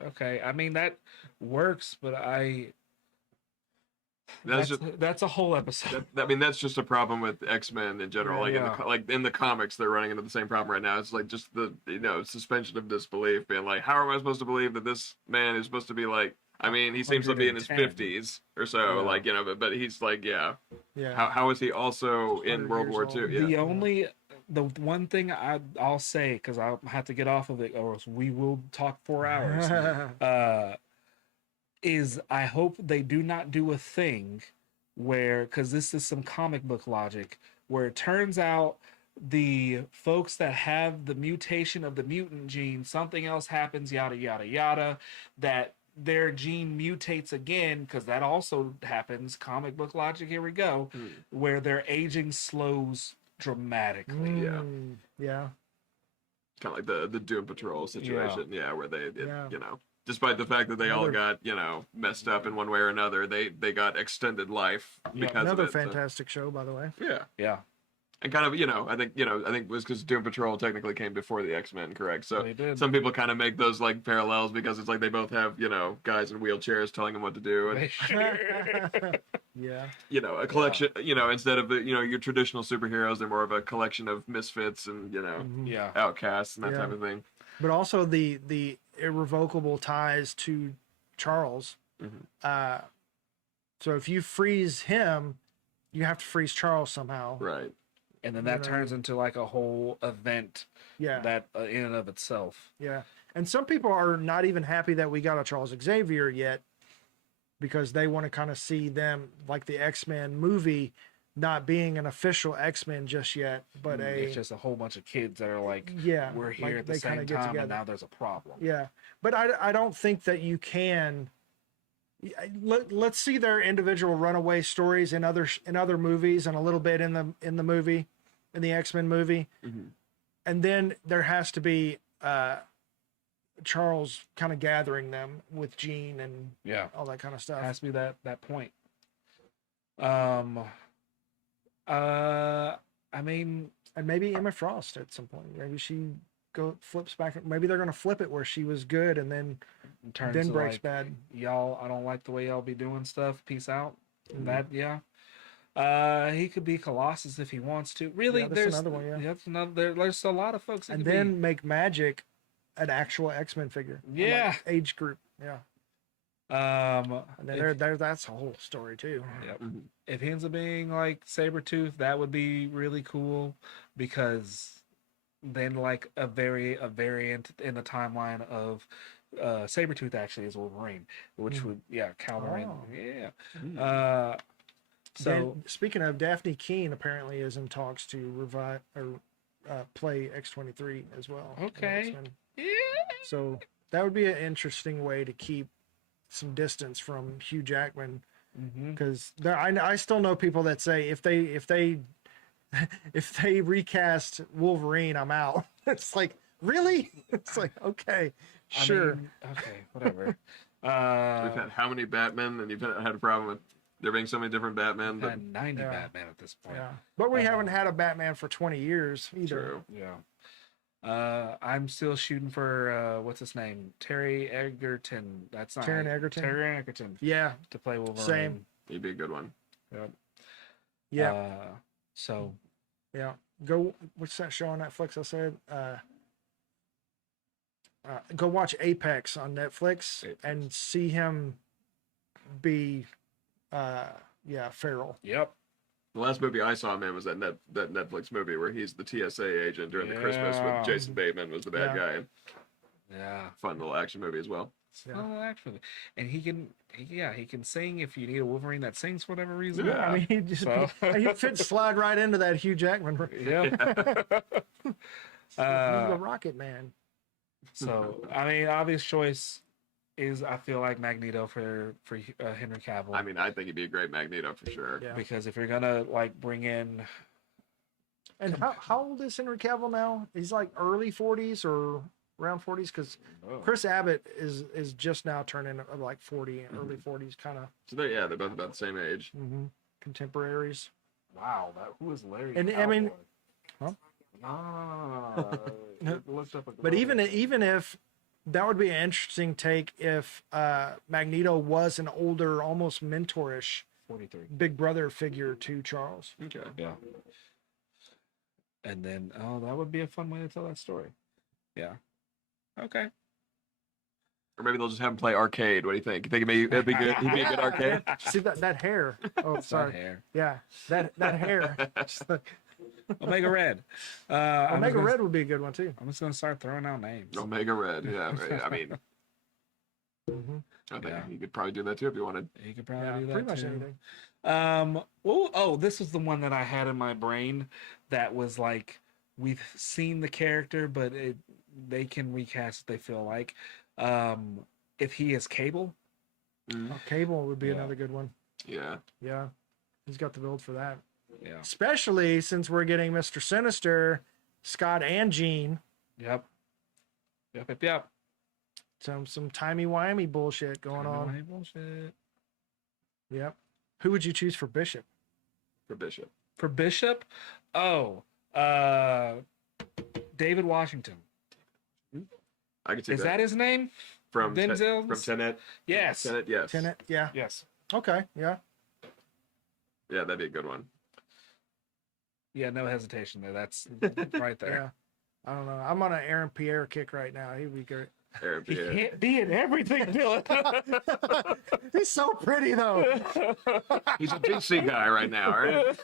Yeah. Okay. I mean that works, but that's a whole episode. That's just a problem with X-Men in general. In the comics, they're running into the same problem right now. It's just the suspension of disbelief, being how am I supposed to believe that this man is supposed to be he seems to be in his 50s or so, but he's Yeah. How is he also in World War II? Yeah. The only the one thing I'll say, because I'll have to get off of it, or else we will talk 4 hours. Is I hope they do not do a thing where, because this is some comic book logic, where it turns out the folks that have the mutation of the mutant gene, something else happens, yada yada yada, that their gene mutates again, because that also happens. Comic book logic, here we go, where their aging slows dramatically. Yeah. Kind of like the Doom Patrol situation, where they, Yeah. you know, despite the fact that they all got, you know, messed up in one way or another, they got extended life because Another of it. fantastic show, by the way. Yeah. And kind of, I think it was because Doom Patrol technically came before the X-Men, correct? So They did. some people kind of make those like parallels because it's like they both have, guys in wheelchairs telling them what to do, and Yeah. a collection, instead of the, your traditional superheroes, they're more of a collection of misfits and Yeah. outcasts and that Yeah. type of thing. But also the irrevocable ties to Charles. So if you freeze him, you have to freeze Charles somehow. Right. And then that turns into like a whole event Yeah. that in and of itself. Yeah. And some people are not even happy that we got a Charles Xavier yet, because they want to kind of see them, like the X-Men movie, not being an official X-Men just yet, but It's just a whole bunch of kids that are like, yeah, we're here like at the they kinda same get time, together. and now there's a problem. Yeah, but I don't think that you can. Let's see their individual runaway stories in other movies, and a little bit in the X-Men movie, and then there has to be Charles kind of gathering them with Jean and all that kind of stuff. Has to be that point. I mean, And maybe Emma Frost at some point. Maybe she flips back. Maybe they're gonna flip it where she was good and then turns breaks like, bad. Y'all, I don't like the way y'all be doing stuff. Peace out. That he could be Colossus if he wants to. Really, Yeah, that's there's another one. Yeah, that's another. There's a lot of folks. That and could be. then make Magic an actual X-Men figure. Yeah. Like age group. Yeah. And then that's a whole story too. Yep. If he ends up being like Sabretooth, that would be really cool, because then like a variant in the timeline of Sabretooth actually is Wolverine, which would Calvary. Oh. So speaking of, Daphne Keane apparently is in talks to revive or play X-23 as well. in Okay. X-Men. yeah. So that would be an interesting way to keep some distance from Hugh Jackman, because I still know people that say if they recast Wolverine, I'm out. It's like, really? It's like, okay, sure. I mean, okay, whatever. We've had how many Batmen, and you've had a problem with there being so many different Batmen. We've had 90 Batman at this point. Yeah, but we haven't had a Batman for 20 years either. True. Yeah. I'm still shooting for what's his name? Terry Egerton. That's not Taron Egerton? Terry Egerton Yeah, to play Wolverine. Same. He'd be a good one. Yep. yeah, So yeah. Go. What's that show on Netflix? I said. Go watch Apex on Netflix and see him be, feral. yep. The last movie I saw him in was that Netflix movie where he's the TSA agent during the Christmas with Jason Bateman was the bad guy. Yeah. Fun little action movie as well. Yeah. Oh, actually, and he can sing if you need a Wolverine that sings for whatever reason. Yeah. I mean, he just he fits slide right into that Hugh Jackman. Yep. He's the Rocket Man. So I mean, obvious choice is, I feel like, Magneto for Henry Cavill. I mean, I think he'd be a great Magneto for sure. Yeah. Because if you're gonna like bring in, And how old is Henry Cavill now? He's like early 40s or around 40s, because Chris Abbott is just now turning like 40, early 40s, kind of. So they're both about the same age. Contemporaries. wow, who is Larry? And I mean, No. Looked up a but even if that would be an interesting take, if Magneto was an older, almost mentorish 43. big brother figure to Charles. Okay. Yeah. And then, that would be a fun way to tell that story. Yeah. Okay. Or maybe they'll just have him play arcade. What do you think? You think it'd be good? He'd be a good arcade. See that hair? Oh, That sorry. hair. Yeah, that hair. Just like, Omega Red. Omega Red would be a good one too. I'm just gonna start throwing out names. Omega Red. Yeah, right. I mean, Mhm. I think Yeah. you could probably do that too if you wanted. You could probably Yeah, do that pretty much too. anything. Oh, this was the one that I had in my brain that was like we've seen the character, but they can recast if they feel like. If he is Cable, Oh, Cable would be Yeah. another good one. Yeah. Yeah, he's got the build for that. yeah, Especially since we're getting Mr. Sinister, Scott, and Jean. yep. Yep. Some timey-wimey bullshit going on. Timey-wimey bullshit. Yep. Who would you choose for Bishop? For Bishop. For Bishop, David Washington. I could see Is that his name? from Denzel's? from Tenet. Yes. Tenet, yes. Tenet? Yeah. Yes. Okay. Yeah. Yeah, that'd be a good one. Yeah, no hesitation there. That's right Yeah. there. I don't know. I'm on an Aaron Pierre kick right now. He'd be great. Aaron He Pierre. can't be in everything, Dylan. He's so pretty though. He's a DC guy right now, right?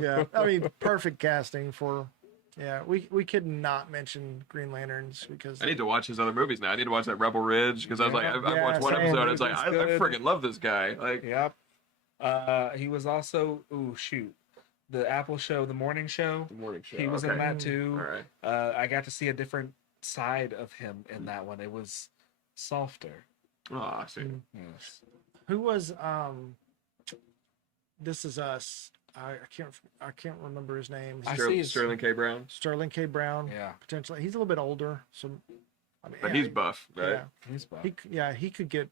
Yeah. I mean, perfect casting for. Yeah, we could not mention Green Lanterns because I need to watch his other movies now. I need to watch that Rebel Ridge because I was like, I Yeah, watched one same. episode. It's like, I Good. freaking love this guy. Like, Yep. He was also the Apple show, the morning show. the morning show. He was okay. in that too. All right. I got to see a different side of him in that one. It was softer. Oh, I see. Yes. who was This Is Us. I can't remember his name. I Ster- see his- Sterling K. Brown, Sterling K. Brown. Yeah. Potentially, he's a little bit older. So, I mean, but yeah, he's buff, right? Yeah, He's buff. he could get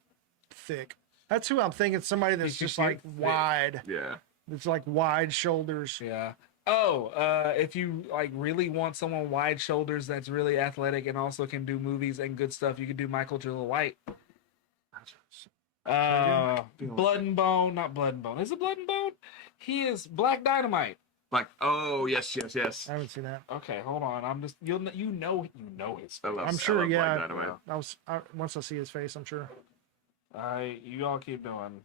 thick. That's who I'm thinking. Somebody that's could just get like thick. wide. Yeah. It's like wide shoulders. Yeah. If you like really want someone wide shoulders that's really athletic and also can do movies and good stuff, you could do Michael J. White. Blood and Bone, not Blood and Bone. Is it Blood and Bone? He is Black Dynamite. Like, oh yes. I haven't seen that. Okay, hold on. I'm just you know his. I love, I'm sure. I love Yeah. Black Dynamite. Once I see his face, I'm sure. You all keep doing.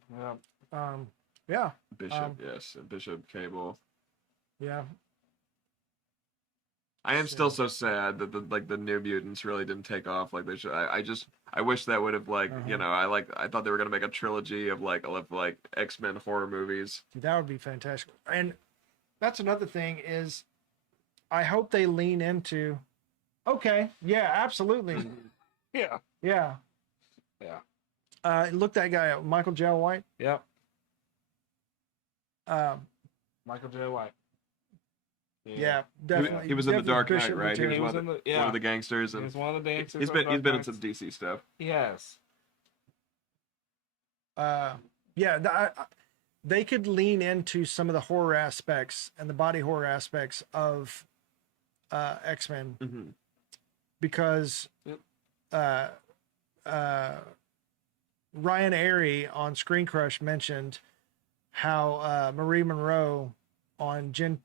Yeah. Yeah. Bishop, yes, Bishop Cable. Yeah. I am still so sad that the New Mutants really didn't take off like they should. I wish that would have like I thought they were gonna make a trilogy of like X-Men horror movies. That would be fantastic. And that's another thing is I hope they lean into okay, yeah, absolutely. Yeah. Yeah. Yeah. Look that guy up, Michael J. White. Yep. Um, Michael J. White. yeah, definitely. He was in the definitely Dark Knight, Bishop right? He was material. one of the, one of the gangsters, He and was one of the dancers. he's of been Dark in Knights. some DC stuff. Yes. They could lean into some of the horror aspects and the body horror aspects of X-Men Mm-hmm. because Yep. Ryan Airy on Screen Crush mentioned how Marie Monroe on Gen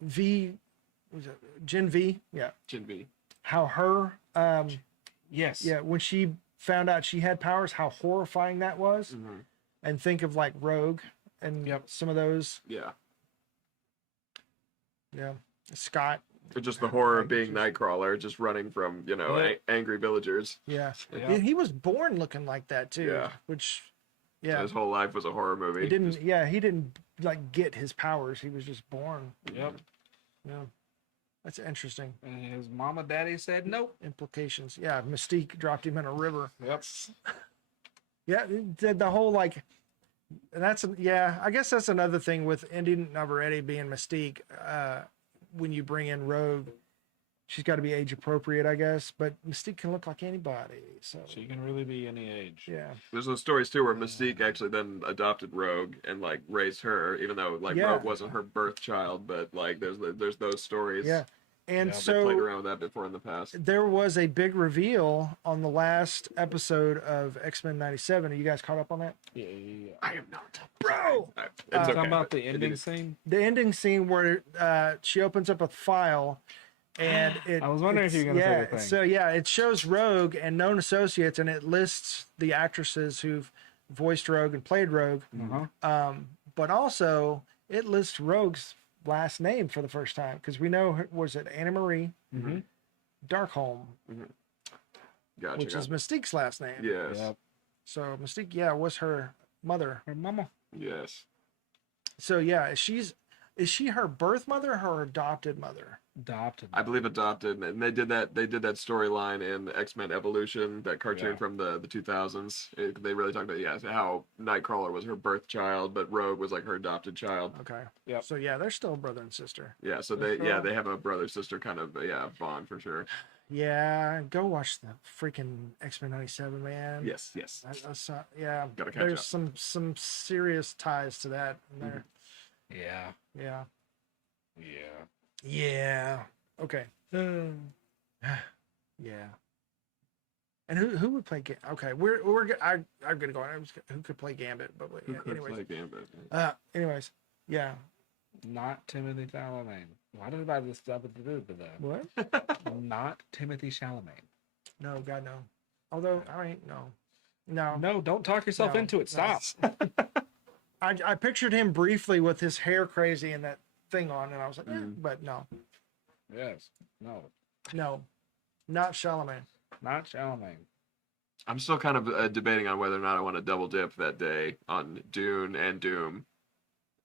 V was it Gen V? Yeah. Gen V. How her Yes. yeah, when she found out she had powers, how horrifying that was. Mm-hmm. And think of like Rogue and Yep. some of those. Yeah. Yeah. Scott. Or just the horror of being Nightcrawler, just running from angry villagers. Yeah. Yeah. And he was born looking like that too. Yeah. Which So yeah. his whole life was a horror movie. He didn't like get his powers. He was just born. Yep. Yeah. That's interesting. And his mama, daddy said nope. Implications. Yeah. Mystique dropped him in a river. Yep. Yeah. The whole like, and that's, I guess that's another thing with Indy Navarrete being Mystique. When you bring in Rogue, she's got to be age appropriate, I guess, but Mystique can look like anybody. So She can really be any age. yeah. There's those stories too where Mystique actually then adopted Rogue and like raised her, even though like Yeah. Rogue wasn't her birth child, but like there's those stories. Yeah. And Yeah, They played so around with that before in the past. there was a big reveal on the last episode of X-Men 97. Are you guys caught up on that? Yeah. I am not, Bro! It's Talking okay. about the It ending is- scene. The ending scene where she opens up a file and I was wondering if you were gonna say the thing. So yeah, it shows Rogue and known associates and it lists the actresses who've voiced Rogue and played Rogue. Uh-huh. But also it lists Rogue's last name for the first time because we know was it Anna Marie Mm-hmm. Darkholm, Gotcha. which is Mystique's last name. Yes. Yep. So Mystique, yeah, was her mother. Her mama. Yes. So yeah, is she her birth mother or her adopted mother? Adopted. I believe adopted, and they did that storyline in X-Men Evolution, that cartoon Yeah. from the 2000s. They really talked about how Nightcrawler was her birth child, but Rogue was like her adopted child. Okay. Yep. So yeah, they're still brother and sister. Yeah, so That's they cool. they have a brother sister kind of bond for sure. Yeah, go watch the freaking X-Men '97, man. Yes. That's yeah. Gotta catch There's up. some serious ties to that in there. Yeah. Yeah. Yeah. Yeah. Okay. Yeah. And who would play? Okay, I'm gonna go on. Who could play Gambit? But Who yeah, could anyways. play Gambit? Anyways, yeah. Not Timothy Chalamet. Why did I just stop it to do with that? What? Not Timothy Chalamet. No, God, no. Although, I mean, no. No, don't talk yourself No, into it. Stop. I pictured him briefly with his hair crazy and that thing on, and I was like, Mm. but no, Yes. No. not Chalamet. Not Chalamet. I'm still kind of debating on whether or not I want to double dip that day on Dune and Doom,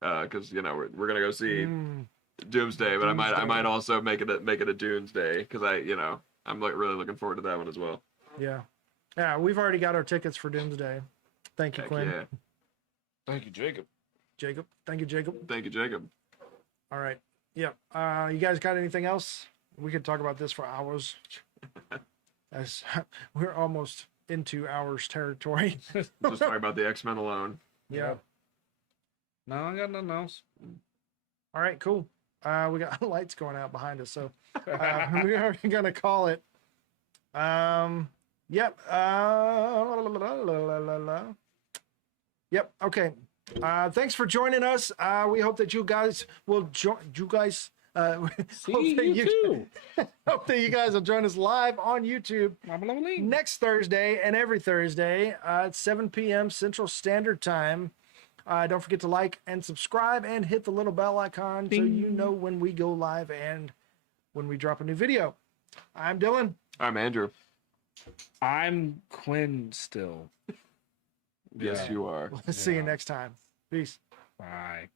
because we're gonna go see Mm, Doomsday, but I Doomsday. might also make it a Doomsday because I'm like really looking forward to that one as well. yeah, we've already got our tickets for Doomsday. Thank you, Heck Quinn. yeah. Thank you, Jacob. Jacob. Thank you, Jacob. Thank you, Jacob. All right. Yep. You guys got anything else? We could talk about this for hours. As we're almost into hours territory. Just talking about the X-Men alone. Yeah. No, I got nothing else. All right, cool. We got lights going out behind us, so we are gonna call it. Yep. Yep. Okay. Thanks for joining us. We hope that you guys will join. See hope that you too. hope that you guys will join us live on YouTube next Thursday and every Thursday at 7 p.m. Central Standard Time. Don't forget to like and subscribe and hit the little bell icon so you know when we go live and when we drop a new video. I'm Dylan. I'm Andrew. I'm Quinn still. Yes, Yeah. you are. See you Yeah. next time. Peace. Bye.